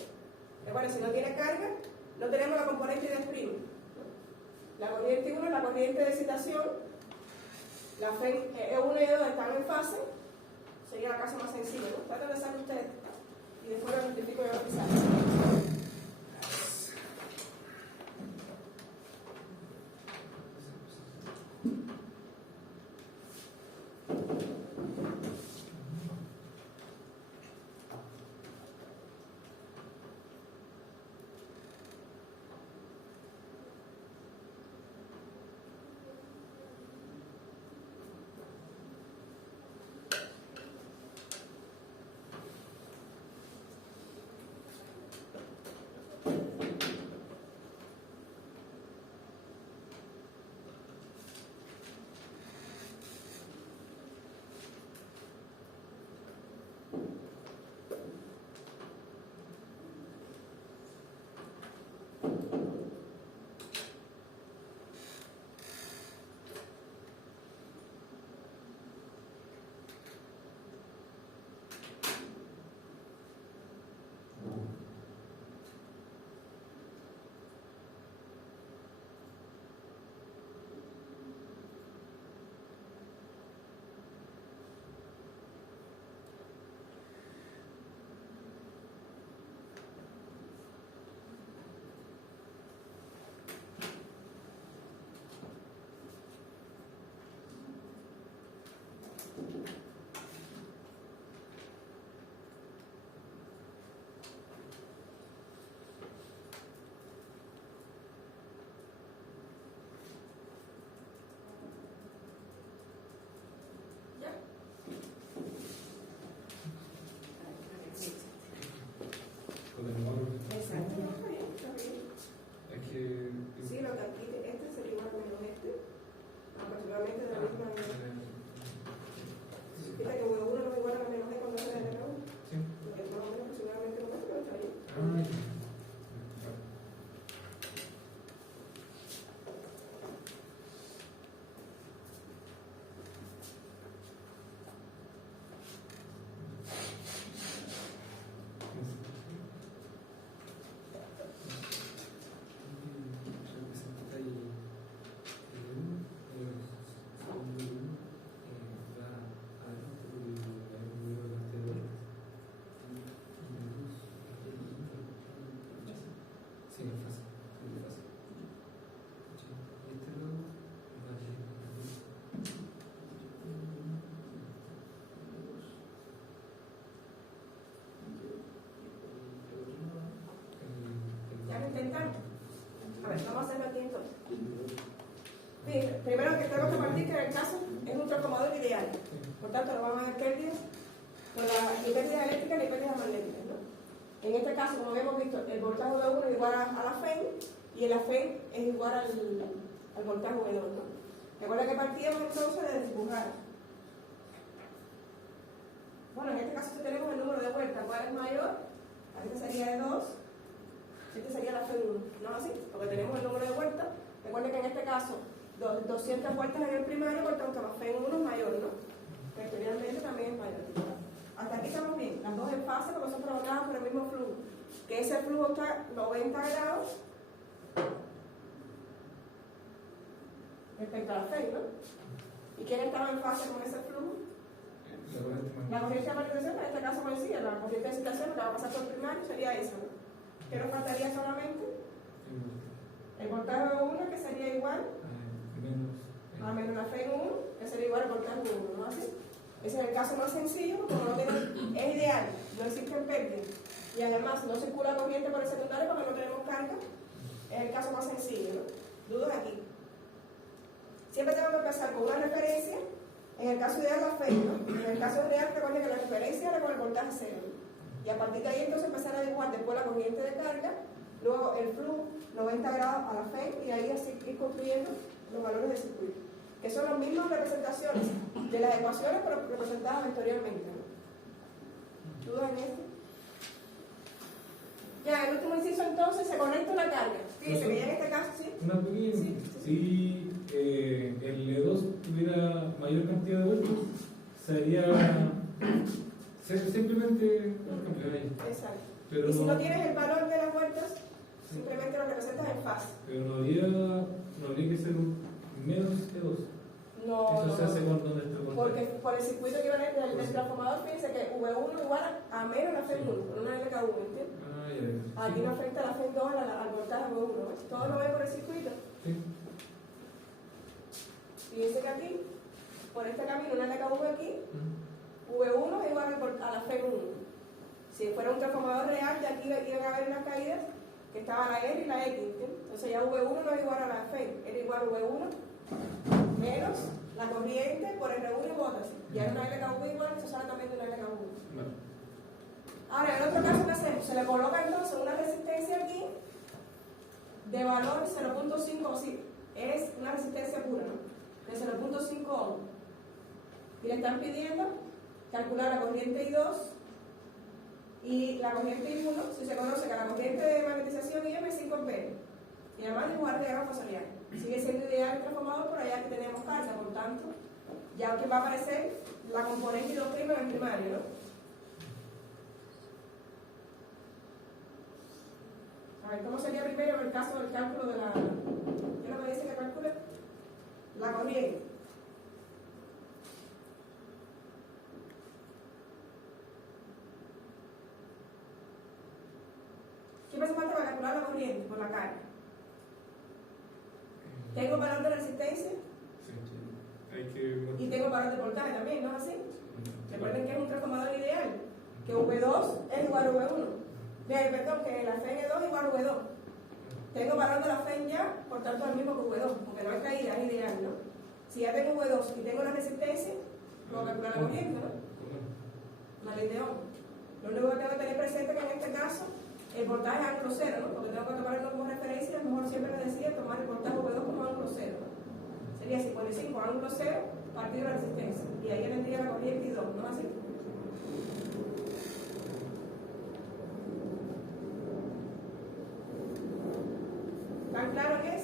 Bueno, si no tiene carga, no tenemos la componente I desprime. La corriente 1 es la corriente de excitación, la FEM E1 y E2 están en fase, sería la caso más sencillo, ¿no? Traten de hacer ustedes y después lo rectifico y lo pisar. Exacto, no, está bien, está bien. Es que... Sí, lo que aquí, este sería igual menos este, aproximadamente de la misma manera. Fíjate que V1 no es igual a menos E cuando se da N1. Sí. Porque es más o menos aproximadamente lo mismo, pero está bien. orientar. A ver, vamos a hacerlo aquí entonces. Fíjense, primero que tenemos que partir que en el caso es un transformador ideal. Por tanto, no vamos a ver pérdidas, ni pérdidas eléctricas ni pérdidas magnéticas, ¿no? En este caso, como habíamos visto, el voltaje V1 es igual a la FEN y el FEN es igual al voltaje V2, ¿no? Recuerda que partíamos entonces de desdibujar. Bueno, en este caso si tenemos el número de vueltas, ¿cuál es mayor? Este sería de 2, este sería la FEN1, ¿no es así? Porque tenemos el número de vueltas. Recuerden que en este caso 200 vueltas en el primario, por tanto la FEN1 es mayor, ¿no? Vectorialmente también es mayor. Hasta aquí estamos bien, las dos en fase porque son provocadas por el mismo flujo. Que ese flujo está 90 grados respecto a la FEN, ¿no? ¿Y quién estaba en fase con ese flujo? La corriente de magnetización, en este caso coincide, la corriente de excitación, lo que va a pasar por el primario sería esa, ¿no? ¿Qué nos faltaría solamente? El voltaje de 1, que sería igual a menos la FEN1, que sería igual al voltaje de 1, ¿no? ¿Así? Ese es el caso más sencillo, como no es ideal, no existen pérdidas, y además no circula corriente por el secundario porque no tenemos carga, es el caso más sencillo, ¿no? Dudas aquí. Siempre tenemos que empezar con una referencia, en el caso ideal la FEN, ¿no? En el caso real, recuerden que la referencia era con el voltaje cero, ¿no? Y a partir de ahí entonces empezar a dibujar después la corriente de carga, luego el flujo 90 grados a la FEN y ahí así ir construyendo los valores del circuito, que son las mismas representaciones de las ecuaciones pero representadas vectorialmente, ¿no? ¿Dudas en esto? Ya, el último inciso entonces se conecta una carga. Fíjense que ya en este caso, ¿sí? Una pequeña. Sí. Si el E2 tuviera mayor cantidad de vueltas, sería simplemente un cambio ahí. Exacto. Pero y si no tienes el valor de las vueltas, simplemente lo representas en fase. Pero no habría que ser un menos E2. No, Eso se hace con donde está el voltaje. porque por el circuito que va del transformador, fíjense que V1 igual a menos la FEN1, con una LK1, ¿entiendes? Ah, ya. Aquí no afecta la FEN2 al voltaje V1, ¿ves? Todo lo ve por el circuito. Sí. Fíjense que aquí, por este camino, una LK1 aquí, V1 es igual a la FEN1. Si fuera un transformador real, de aquí iban a haber unas caídas que estaba la R y la X, ¿entiendes? Entonces ya V1 no es igual a la FEN, era igual a V1 menos la corriente por R1 y botas. Ya era una LK1 igual, eso sale también de una LK1. Vale. Ahora, en otro caso, ¿qué hacemos? Se le coloca entonces una resistencia aquí de valor 0.5 o sí, es una resistencia pura, ¿no? De 0.5 ohm. Y le están pidiendo calcular la corriente I2 y la corriente I1, si se conoce que la corriente de magnetización IM es 5 amperes. Y además dibujar diagrama fasorial. Sigue siendo ideal el transformador, por allá que tenemos carga, por tanto, ya que va a aparecer la componente I2' en el primario, ¿no? A ver, ¿cómo sería primero en el caso del cálculo de la... ¿Qué es lo que dice que calcule? La corriente. ¿Qué me hace falta para calcular la corriente? Por la carga. Tengo el valor de resistencia y tengo el valor de voltaje también, ¿no es así? Recuerden que es un transformador ideal, que V2 es igual a V1. Perdón, que la FEN E2 es igual a V2. Tengo el valor de la FEN ya, por tanto es el mismo que V2, porque no hay caída, es ideal, ¿no? Si ya tengo V2 y tengo la resistencia, puedo calcular la corriente, ¿no? La ley de Ohm. Lo único que tengo que tener presente es que en este caso el voltaje es ángulo cero, ¿no? Porque tengo que tomarlo como referencia, a lo mejor siempre les decía tomar el voltaje V2 como ángulo cero, ¿no? Sería 55 ángulo cero partido de la resistencia. Y ahí tendría la corriente I2, ¿no? Así. ¿Tan claro que es?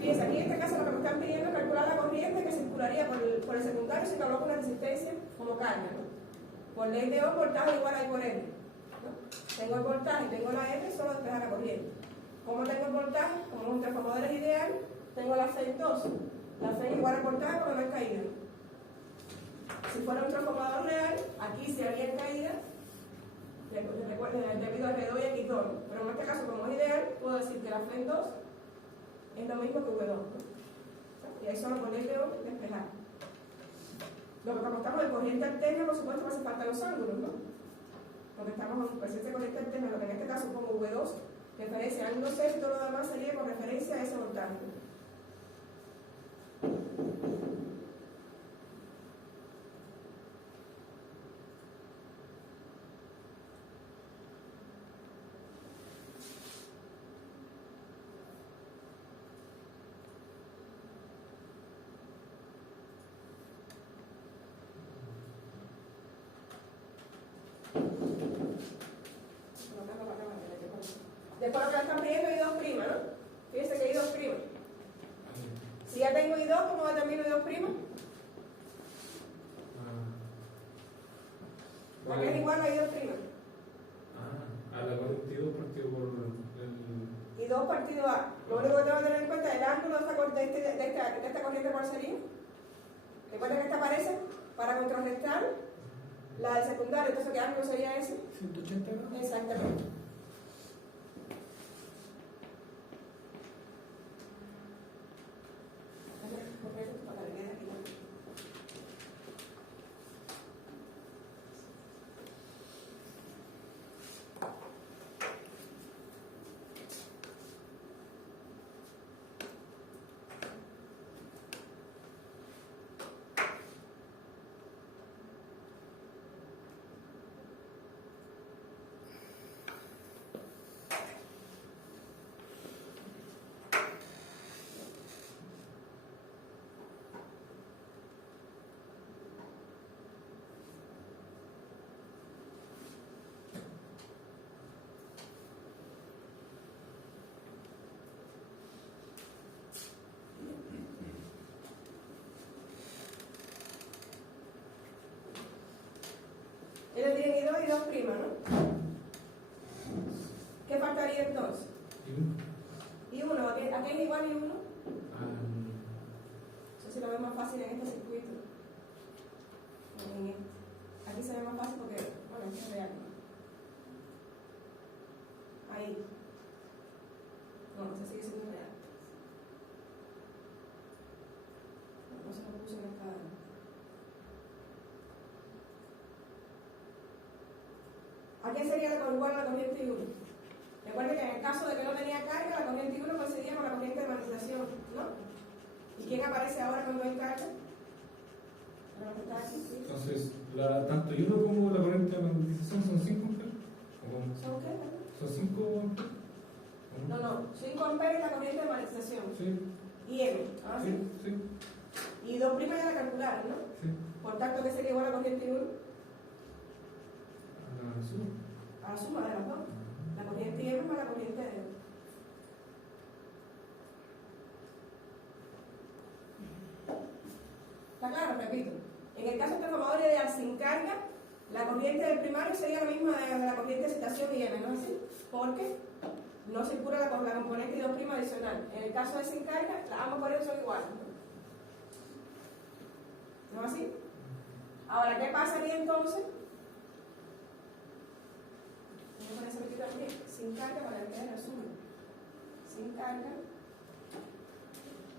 Fíjense, aquí en este caso lo que me están pidiendo es calcular la corriente que circularía por el secundario si coloco una resistencia como carga, ¿no? Por ley de Ohm, voltaje igual a I por R, ¿no? Tengo el voltaje, tengo la R, solo despejar la corriente. ¿Cómo tengo el voltaje? Como un transformador es ideal, tengo la FEN2. La FEN igual al voltaje porque no hay caída. Si fuera un transformador real, aquí si habría caída, debido a R2 y X2, ¿no? Pero en este caso, como es ideal, puedo decir que la FEN2 es lo mismo que V2, ¿no? Y ahí solo poner de Ohm y despejar. Lo que como estamos en corriente alterna, por supuesto, me hace falta los ángulos, ¿no? Porque estamos en presencia de corriente alterna, lo que en este caso pongo V2 referencia al ángulo cero y todo lo demás sería con referencia a ese voltaje. Después lo que están pidiendo es I2', ¿no? Fíjense que I2'. Si ya tengo I2, ¿cómo determino I2'? Porque es igual a I2'. A la 42 partido por el... I2 partido A. Lo único que tengo que tener en cuenta es el ángulo de esta corriente, ¿cuál sería? Recuerden que esta aparece para contrarrestar la del secundario. Entonces, ¿qué ángulo sería ese? 180 grados. Exactamente. Ellos tienen I2 y I2', ¿no? ¿Qué faltaría entonces? I1. ¿A qué es igual I1? No sé si lo veo más fácil en este circuito. Aquí se ve más fácil porque, bueno, esto es real. Ahí. No, este sigue siendo real. No se lo puse en esta... ¿A qué sería igual la corriente I1? Recuerden que en el caso de que no tenía carga, la corriente I1 coincidía con la corriente de magnetización, ¿no? ¿Y quién aparece ahora cuando hay carga? Entonces, tanto I1 como la corriente de magnetización son 5 amperes. ¿Son qué? ¿Son 5 amperes? No, 5 amperes es la corriente de magnetización. Sí. Y M, ¿ah, sí? Sí. Y I2' ya la calcularon, ¿no? Sí. Por tanto, ¿qué sería igual a la corriente I1? A la suma de las dos. La corriente I más la corriente de... ¿Está claro? Repito. En el caso de transformador ideal sin carga, la corriente del primario sería la misma de la corriente de excitación y M, ¿no es así? Porque no circula la componente I2' adicional. En el caso de sin carga, ambas corrientes son iguales, ¿no? ¿No es así? Ahora, ¿qué pasaría entonces? Voy a poner ese poquito aquí, sin carga para que quede resumen. Sin carga,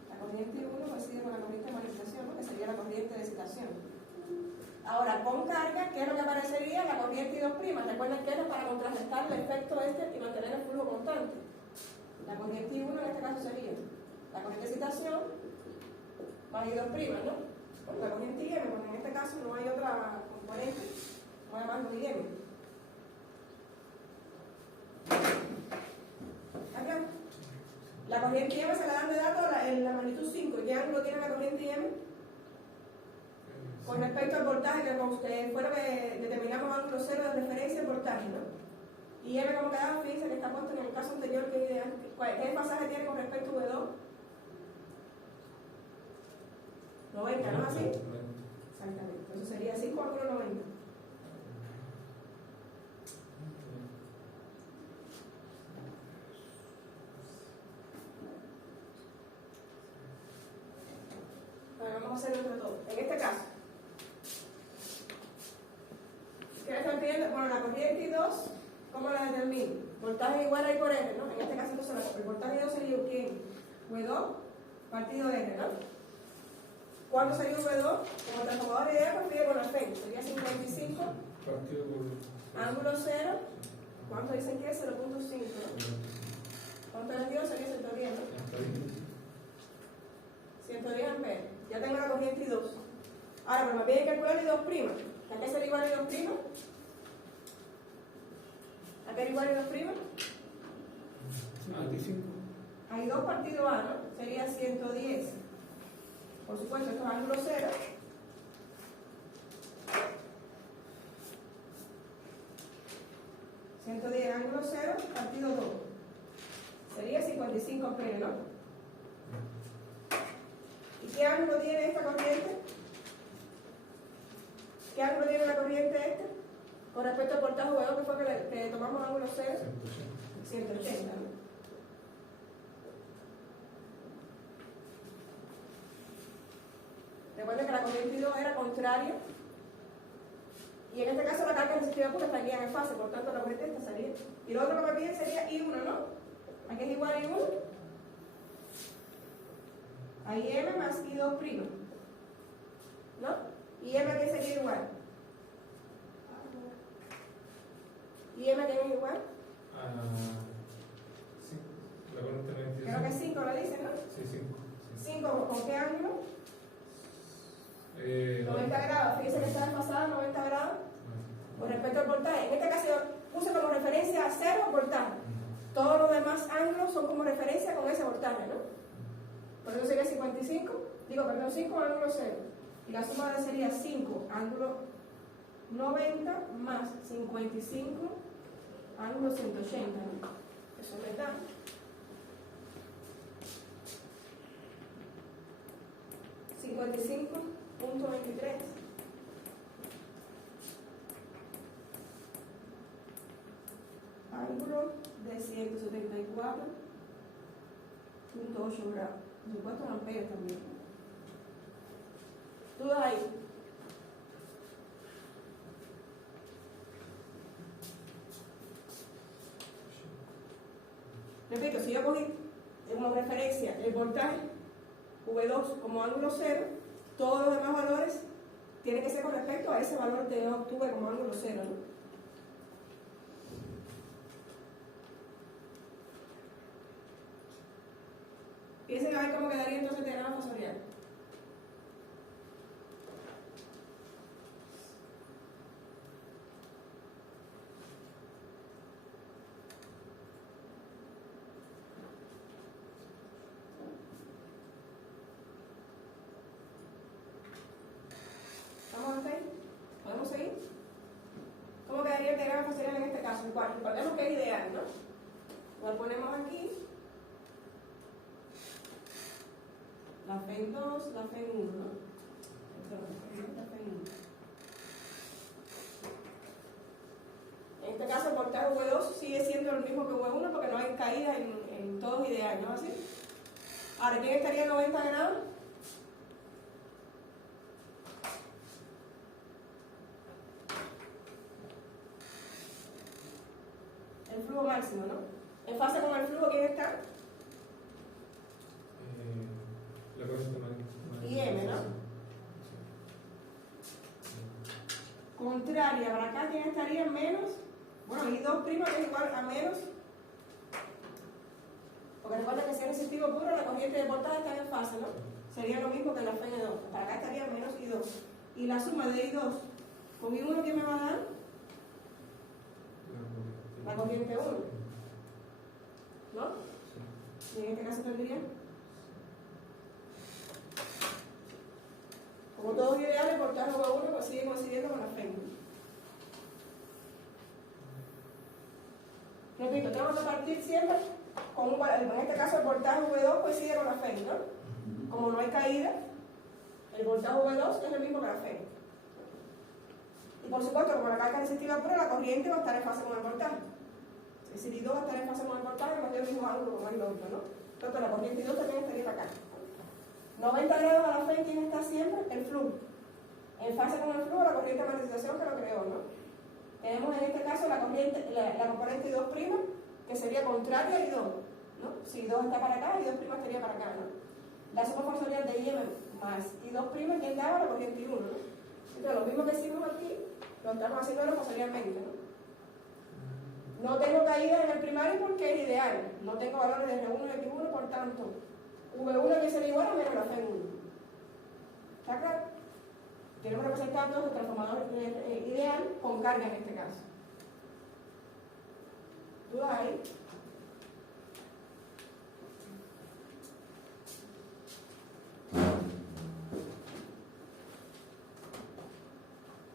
la corriente 1 coincide con la corriente de magnetización, ¿no? Que sería la corriente de excitación. Ahora, con carga, ¿qué es lo que aparecería? La corriente I2'. Recuerden que era para contrarrestar el efecto este y mantener el flujo constante. La corriente I1 en este caso sería la corriente de excitación más I2', ¿no? Bueno, la corriente IM, porque en este caso no hay otra componente, voy a llamarlo IM. ¿Acá? La corriente IM se la dan de datos en la magnitud 5. ¿Qué ángulo tiene la corriente IM? Con respecto al voltaje, que fue lo que determinamos ángulo cero de referencia al voltaje, ¿no? Y M como quedaba, fíjense que está puesto en el caso anterior que ideal. ¿Qué pasaje tiene con respecto a V2? 90, ¿no es así? Exactamente. Entonces sería 5 ángulo 90. Bueno, vamos a hacer otro todo. En este caso, ¿qué están pidiendo? Bueno, la corriente I2, ¿cómo la determino? Voltaje igual a I por R, ¿no? En este caso, entonces, el voltaje I2 sería ¿quién? V2 partido R, ¿no? ¿Cuánto sería V2? Como transformador ideal, pues pide con el efecto. Sería 55 partido por... ángulo 0. ¿Cuánto dicen que es? 0.5, ¿no? ¿Cuánto les dio? Sería 110, ¿no? 110 amperes. Ya tengo la corriente I2. Ahora, pero me piden calcular I2'. ¿A qué sería igual I2'? ¿A qué era igual I2'? 55. A I2 partido A, ¿no? Sería 110. Por supuesto, esto es ángulo 0. Ángulo 0 partido 2. Sería 55 amperes, ¿no? ¿Y qué ángulo tiene esta corriente? ¿Qué ángulo tiene la corriente esta? Con respecto al voltaje V2, que fue que tomamos ángulo 0. 180, ¿no? Recuerden que la corriente I2 era contraria. Y en este caso la carga resistiva pura estaría en fase, por tanto la corriente esta salía. Y lo otro que me piden sería I1, ¿no? Aquí es igual a I1. A IM más I2'. ¿No? ¿Y M qué sería igual? ¿Y M qué es igual? Sí, la corriente 22. Creo que 5 lo dicen, ¿no? Sí, 5. 5, ¿con qué ángulo? 90 grados. Fíjense que está desfasada 90 grados con respecto al voltaje. En este caso yo puse como referencia a 0 voltaje. Todos los demás ángulos son como referencia con ese voltaje, ¿no? Por eso sería 5 ángulo 0. Y la suma ahora sería 5 ángulo 90 más 55 ángulo 180, ¿no? Eso me da 55.23. Ángulo de 174.8 grados. Por supuesto, en amperes también. ¿Dudas ahí? Repito, si yo cogí como referencia el voltaje V2 como ángulo 0, todos los demás valores tienen que ser con respecto a ese valor que yo obtuve como ángulo 0, ¿no? Piensen a ver cómo quedaría entonces el diagrama fasorial. ¿Estamos hasta ahí? ¿Podemos seguir? ¿Cómo quedaría el diagrama fasorial en este caso? Recordemos que es ideal, ¿no? Lo ponemos aquí. La FEN 2, la FEN 1, ¿no? La FEN 1. En este caso el voltaje V2 sigue siendo el mismo que V1 porque no hay caída en todos ideales, ¿no? ¿Así? Ahora, ¿quién estaría a 90 grados? El flujo máximo, ¿no? En fase con el flujo, ¿quién está? La corriente IM, ¿no? Contraria, para acá, ¿quién estaría en menos? Bueno, I2' que es igual a menos. Porque recuerda que si es resistivo puro, la corriente de voltaje está en fase, ¿no? Sería lo mismo que en la FN2. Para acá estaría menos I2. Y la suma de I2 con I1, ¿qué me va a dar? La corriente 1. ¿No? Y en este caso tendría, como todos ideales, el voltaje V1 pues sigue coincidiendo con la FEN. Repito, tenemos que partir siempre con un valor. En este caso el voltaje V2 coincide con la FEN, ¿no? Como no hay caída, el voltaje V2 es el mismo que la FEN. Y por supuesto, como la carga resistiva pura, la corriente va a estar en fase con el voltaje. Es decir, I2 va a estar en fase con el voltaje, va a tener el mismo ángulo como el otro, ¿no? Entonces la corriente I2 también estaría acá. 90 grados a la FEN, ¿quién está siempre? El flujo. En fase con el flujo, la corriente de magnetización que lo creó, ¿no? Tenemos en este caso la corriente, la componente I2', que sería contraria a I2, ¿no? Si I2 está para acá, I2' estaría para acá, ¿no? La suma fasorial de IM más I2', ¿quién daba? La corriente I1, ¿no? Entonces, lo mismo que hicimos aquí, lo estamos haciendo ahora fasorialmente, ¿no? No tengo caída en el primario porque es ideal. No tengo valores de R1 y X1, por tanto, V1 que sería igual a menos la F1. ¿Está claro? Queremos representar dos transformadores ideal con carga en este caso. ¿Dudas ahí?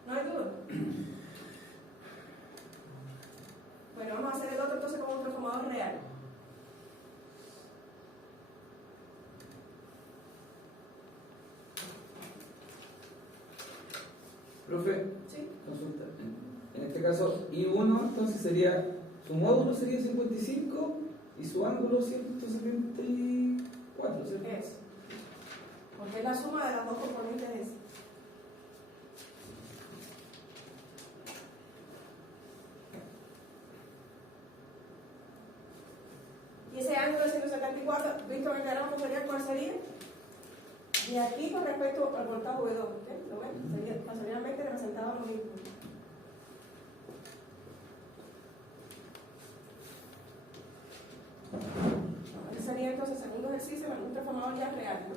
¿No hay duda? Bueno, vamos a hacer el otro entonces con un transformador real. Profe, ¿Sí? consulta. En este caso, I1 entonces sería, su módulo sería 55 y su ángulo 174, ¿cierto? Es. Porque es la suma de las dos componentes de ese. Y ese ángulo de 174, visto en el diagrama posterior, ¿cuál sería? Y aquí con respecto al voltaje V2, ¿okay? ¿Lo ven? Sería casualmente representado lo mismo. Ese sería entonces el segundo ejercicio en un transformador ya real, ¿no?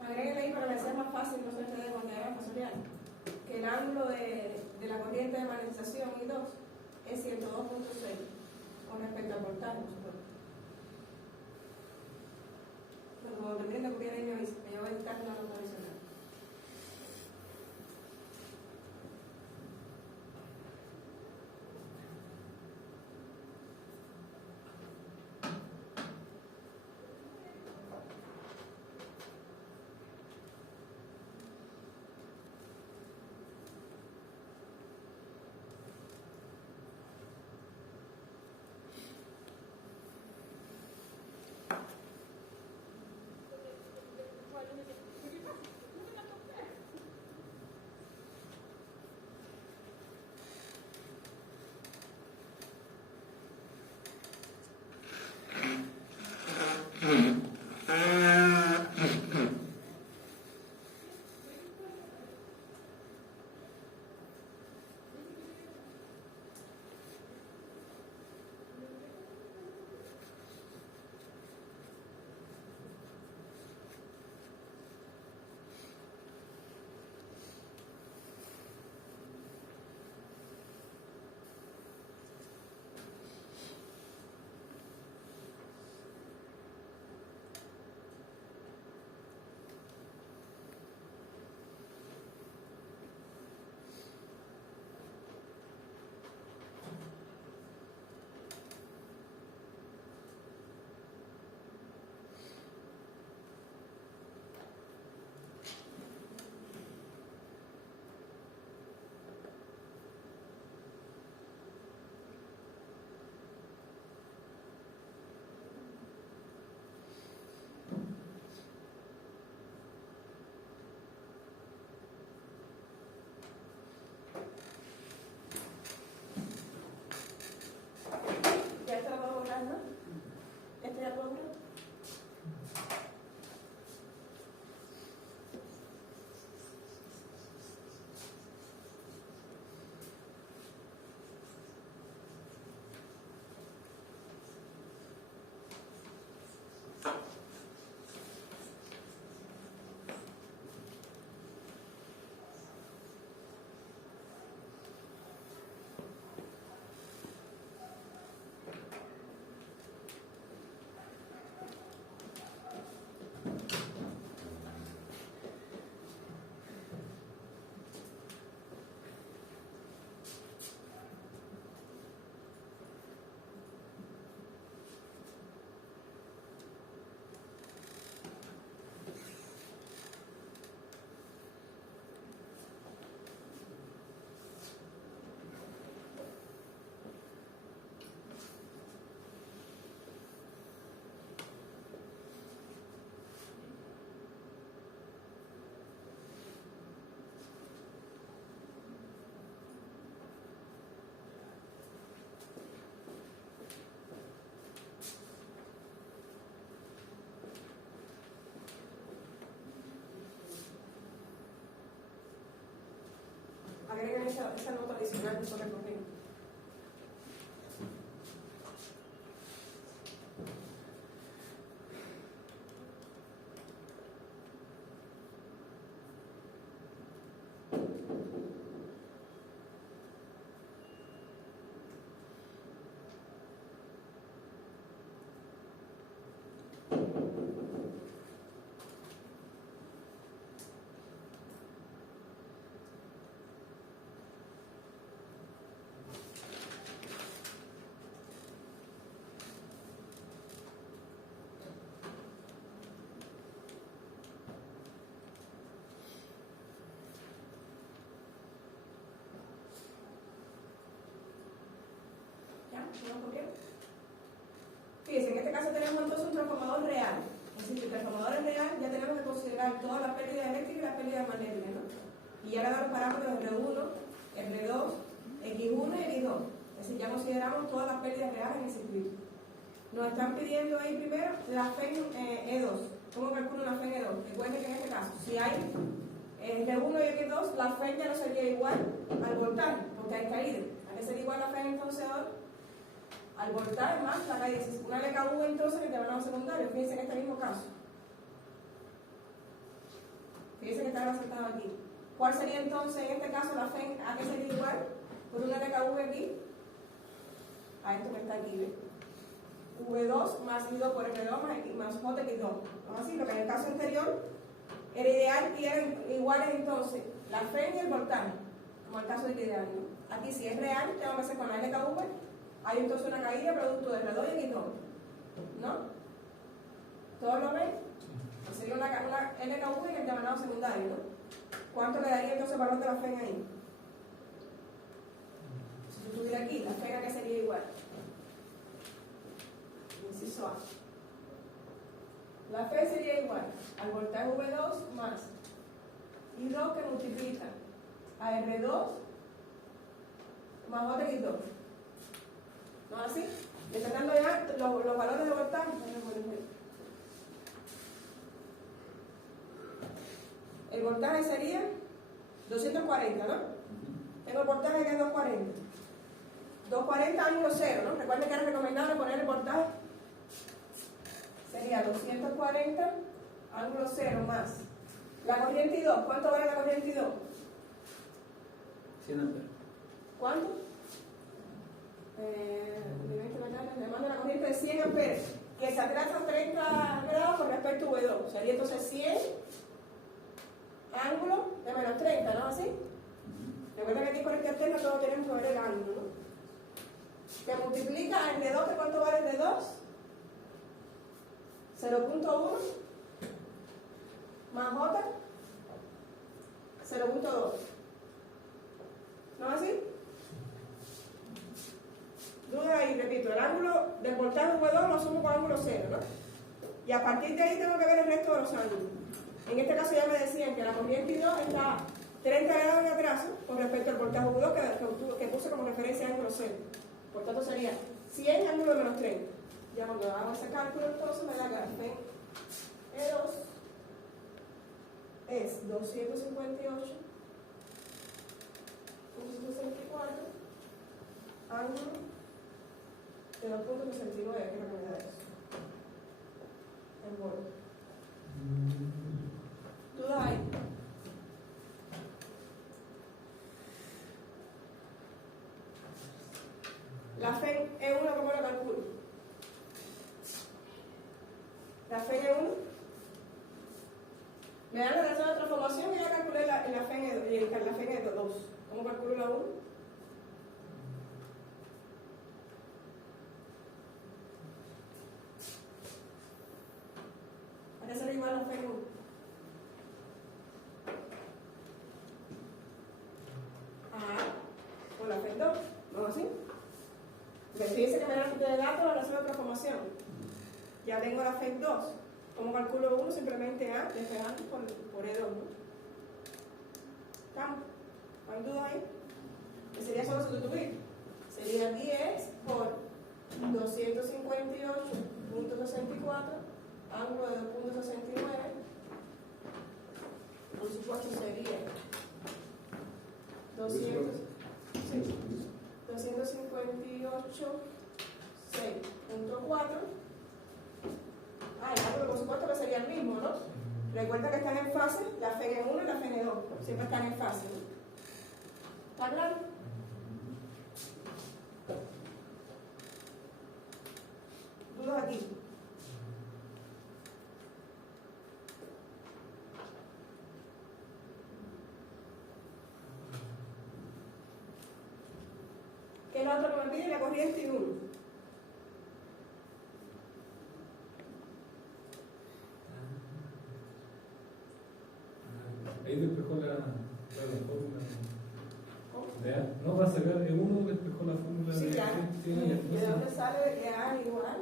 Agréguenle ahí para que sea más fácil, no se les quede con diagrama fasorial, que el ángulo de la corriente de magnetización I2 es 102.6 con respecto al voltaje, por supuesto. Pero como terminen de copiar ahí me avisa, que yo voy a editar una nota adicional. esa nota adicional que fue recogida. ¿No copieron? Fíjense, en este caso tenemos entonces un transformador real. Es decir, el transformador es real, ya tenemos que considerar todas las pérdidas eléctricas y las pérdidas magnéticas, ¿no? Y ya le damos parámetros R1, R2, X1 y X2. Es decir, ya consideramos todas las pérdidas reales en el circuito. Nos están pidiendo ahí primero la FEN E2. ¿Cómo calculo la FEN E2? Recuerden que en este caso, si hay R1 y X2, la FEN ya no sería igual al voltaje, porque hay caída. ¿A qué sería igual la FEN entonces ahora? Al voltaje más la caída. Una LKV entonces que te van a secundario. Fíjense en este mismo caso. Fíjense que está resaltado aquí. ¿Cuál sería entonces en este caso la FEN? ¿A qué sería igual? Por una LKV aquí. A esto que está aquí, ¿ves? V2 más I2 por R2 más JX2. Vamos a decir, lo que en el caso anterior era ideal y eran iguales entonces la FEN y el voltaje, como el caso del ideal, ¿no? Aquí si es real, tengo que hacer con la LKV, hay entonces una caída producto de R2 y X2, ¿no? ¿Todos lo ven? Pues sería una LKV en el devanado secundario, ¿no? ¿Cuánto le daría entonces el valor de la FEN ahí? Si tú estuvieras aquí, la FEN ¿a qué sería igual? Inciso A. La FEN sería igual al voltaje V2 más I2 que multiplica a R2 más JX2. ¿No es así? Le están dando ya los valores de voltaje. El voltaje sería 240, ¿no? Tengo el voltaje que es 240. 240 ángulo cero, ¿no? Recuerden que era recomendable poner el voltaje. Sería 240 ángulo cero más la corriente I2. ¿Cuánto vale la corriente I2? 100 amperes. ¿Cuánto? Le mando la corriente de 100 amperes que se atrasa 30 grados con respecto a V2. Sería entonces 100 ángulo de menos 30, ¿no? ¿Así? Recuerda que aquí con este alterno todos tenemos que ver el ángulo, ¿no? Que multiplica el de 2, ¿cuánto vale el de 2? 0.1 más J 0.2. ¿No es así? Duda ahí, repito, el ángulo del voltaje V2 lo sumo con ángulo 0, ¿no? Y a partir de ahí tengo que ver el resto de los ángulos. En este caso ya me decían que la corriente I2 está 30 grados de atraso con respecto al voltaje V2 que puse como referencia a ángulo 0. Por tanto sería 100 ángulo de menos 30. Ya cuando hago ese cálculo entonces me da que la FEN E2 es 258.64 ángulo de 2.69, que es lo que me da eso. En volt. ¿Dudas ahí? La FEN E1, ¿cómo lo calculo? La FEN E1 me dan la relación de transformación y ya calculé la FEN E2. ¿Cómo calculo la 1? ¿A qué será igual la FEN 1? Con la FEN 2, ¿no es así? Fíjense que me dan de datos la relación de transformación. Ya tengo la FEN 2. ¿Cómo calculo 1? Simplemente A despejando por E2, ¿no? ¿Estamos? ¿Hay duda ahí? Que sería solo sustituir. Sería 10 por 258.64 ángulo de 2.69. Por supuesto sería 200. 958.6.4. El cálculo por supuesto que sería el mismo, ¿no? Recuerda que están en fase, la FN1 y la FN2, siempre están en fase, ¿no? ¿Está claro? ¿Dudas aquí? ¿Qué es lo otro que me pide? La corriente y 1. Ahí despejó la fórmula. ¿Cómo? No va a sacar E1, despejó la fórmula Sí, de ya. sí, ¿De dónde sale que A igual?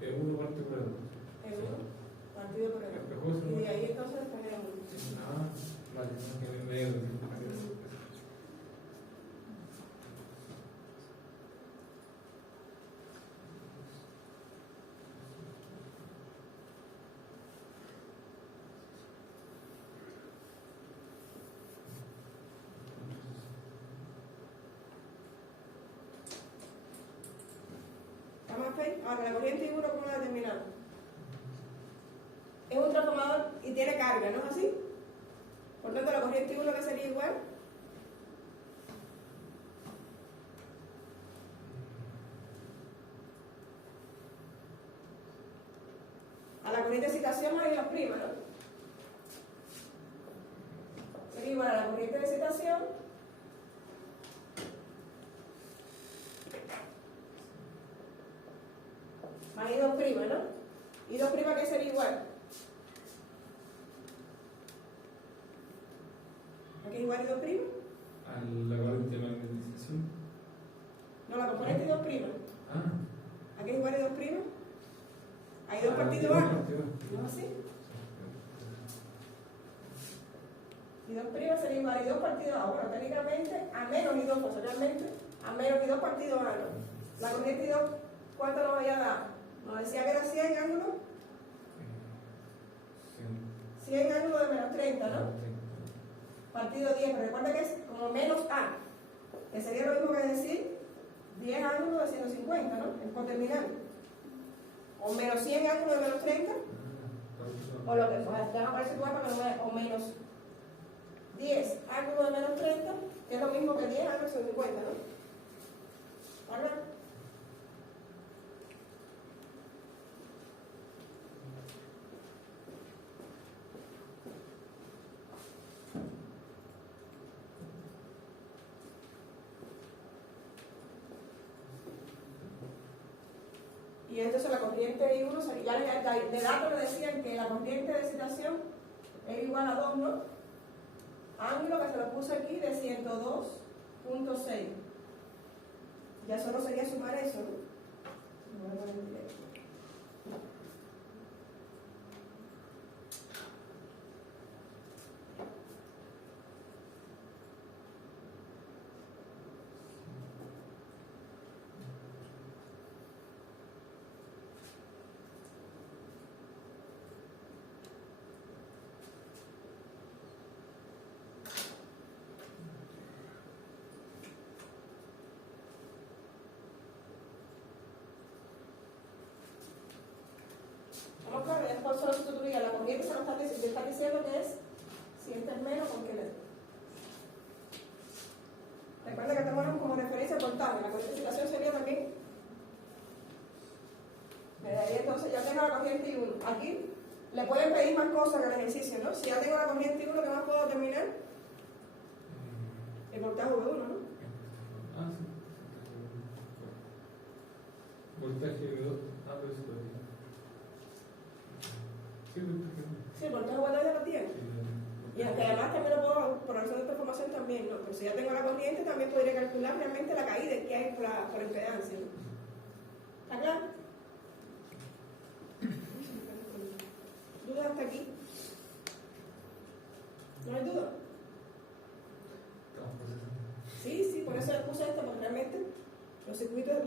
E1 parte por E2. E1 partido por Despejó E2. ese Y de número. ahí entonces tenemos. Vale, no, que me dio gracias. ¿Estamos ahí? Ahora, la corriente I1, ¿cómo la determinamos? Es un transformador y tiene carga, ¿no es así? Por tanto, la corriente I1 que sería igual a la corriente de excitación más I2', ¿no? Sería igual a la corriente de excitación más I2', ¿no? I2', ¿qué sería igual? ¿A qué es igual I2'? A la corriente de magnetización. No, la componente I2'. Ah. ¿A qué es igual I2'? A I2 partido A. ¿No es así? I2' sería igual a I2 partido A. Bueno, técnicamente a menos I2, pues realmente a menos I2 partido A, ¿no? La corriente I2, ¿cuánto nos vaya a dar? Nos decía que era 100 ángulos. 100 ángulos de menos 30, ¿no? Partido 10, pero recuerda que es como menos A, que sería lo mismo que decir 10 ángulos de 150, ¿no? Es por terminar. O menos 100 ángulos de menos 30, o lo que ya no aparece igual para que no me, o menos 10 ángulos de menos 30, que es lo mismo que 10 ángulos de 150, ¿no? ¿Vale? Y entonces la corriente de I1 sería, ya de datos le decían que la corriente de excitación es igual a 2, ¿no? Ángulo que se lo puse aquí de 102.6. Ya solo sería sumar eso, ¿no? Vamos a ver, después solo sustituiría la corriente, se nos está diciendo que es, si este es menos, ¿con qué le? Recuerda que tenemos como referencia portable, la corriente de excitación sería también. De ahí entonces ya tengo la corriente I1. Aquí le pueden pedir más cosas en el ejercicio, ¿no? Si ya tengo la corriente I1, ¿qué más puedo determinar? El voltaje V1, ¿no? Ah, sí. Voltaje de 2. Ah, pero eso todavía. Sí, voltaje. Sí, el voltaje V2 ya lo tiene. Y aunque además también lo puedo, por razón de transformación también, ¿no? Pero si ya tengo la corriente, también podría calcular realmente la caída que hay por impedancia, ¿no? ¿Está claro? ¿Dudas hasta aquí? ¿No hay duda? Sí, por eso le puse esto, porque realmente los circuitos,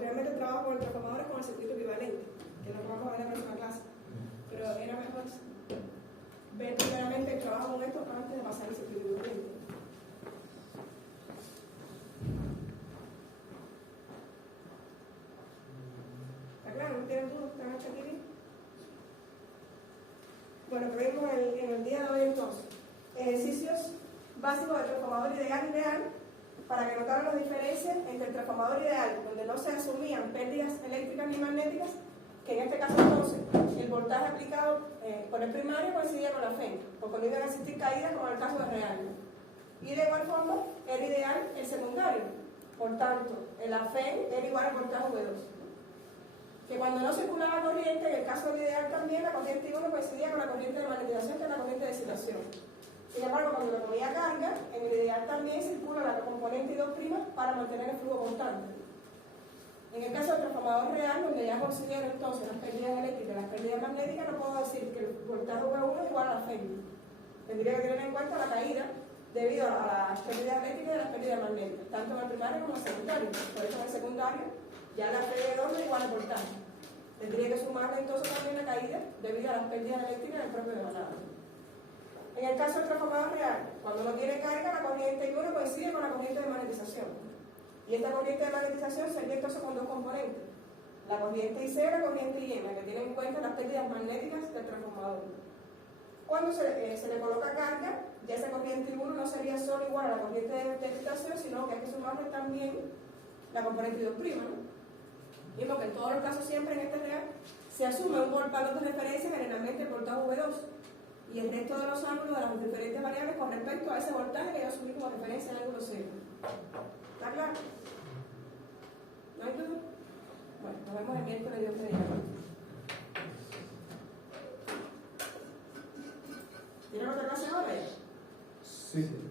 realmente trabajo con el transformador con el circuito equivalente, que lo vamos a ver en la próxima clase. Pero era mejor ver primeramente el trabajo con esto antes de pasar el circuito equivalente. claro? ¿No tienen dudas? ¿Están hasta aquí bien? Bueno, que vimos en el día de hoy entonces. Ejercicios básicos de transformador ideal y real para que notaran las diferencias entre el transformador ideal, donde no se asumían pérdidas eléctricas ni magnéticas, que en este caso entonces el voltaje aplicado por el primario coincidía con la FEN, porque no iban a existir caídas como en el caso de real. Y de igual forma era ideal el secundario, por tanto el FEN era igual al voltaje V2. Que cuando no circulaba corriente, en el caso del ideal también la corriente I1 coincidía con la corriente de magnetización, que es la corriente de excitación. Sin embargo, cuando le ponía carga, en el ideal también circula la componente I2' para mantener el flujo constante. En el caso del transformador real, donde ya considero entonces las pérdidas eléctricas y las pérdidas magnéticas, no puedo decir que el voltaje V1 es igual a la FEN. Tendría que tener en cuenta la caída debido a las pérdidas eléctricas y a las pérdidas magnéticas, tanto en el primario como en el secundario. Por eso en el secundario ya la PV2 no es igual al voltaje. Tendría que sumarle entonces también la caída debido a las pérdidas eléctricas del propio devanado. En el caso del transformador real, cuando no tiene carga, la corriente I1 coincide con la corriente de magnetización. Y esta corriente de magnetización sería entonces con dos componentes. La corriente IC y la corriente IM, que tienen en cuenta las pérdidas magnéticas del transformador. Cuando se le coloca carga, ya esa corriente I1 no sería solo igual a la corriente de excitación, sino que hay que sumarle también la componente I2', ¿no? Y porque en todos los casos siempre en este real se asume un valor de referencia, generalmente el voltaje V2, y el resto de los ángulos de las diferentes variables con respecto a ese voltaje que yo asumí como referencia al ángulo cero. ¿Está claro? ¿No hay duda? Bueno, nos vemos el miércoles, Dios mediante. ¿Tienen otra clase ahora ya? Sí.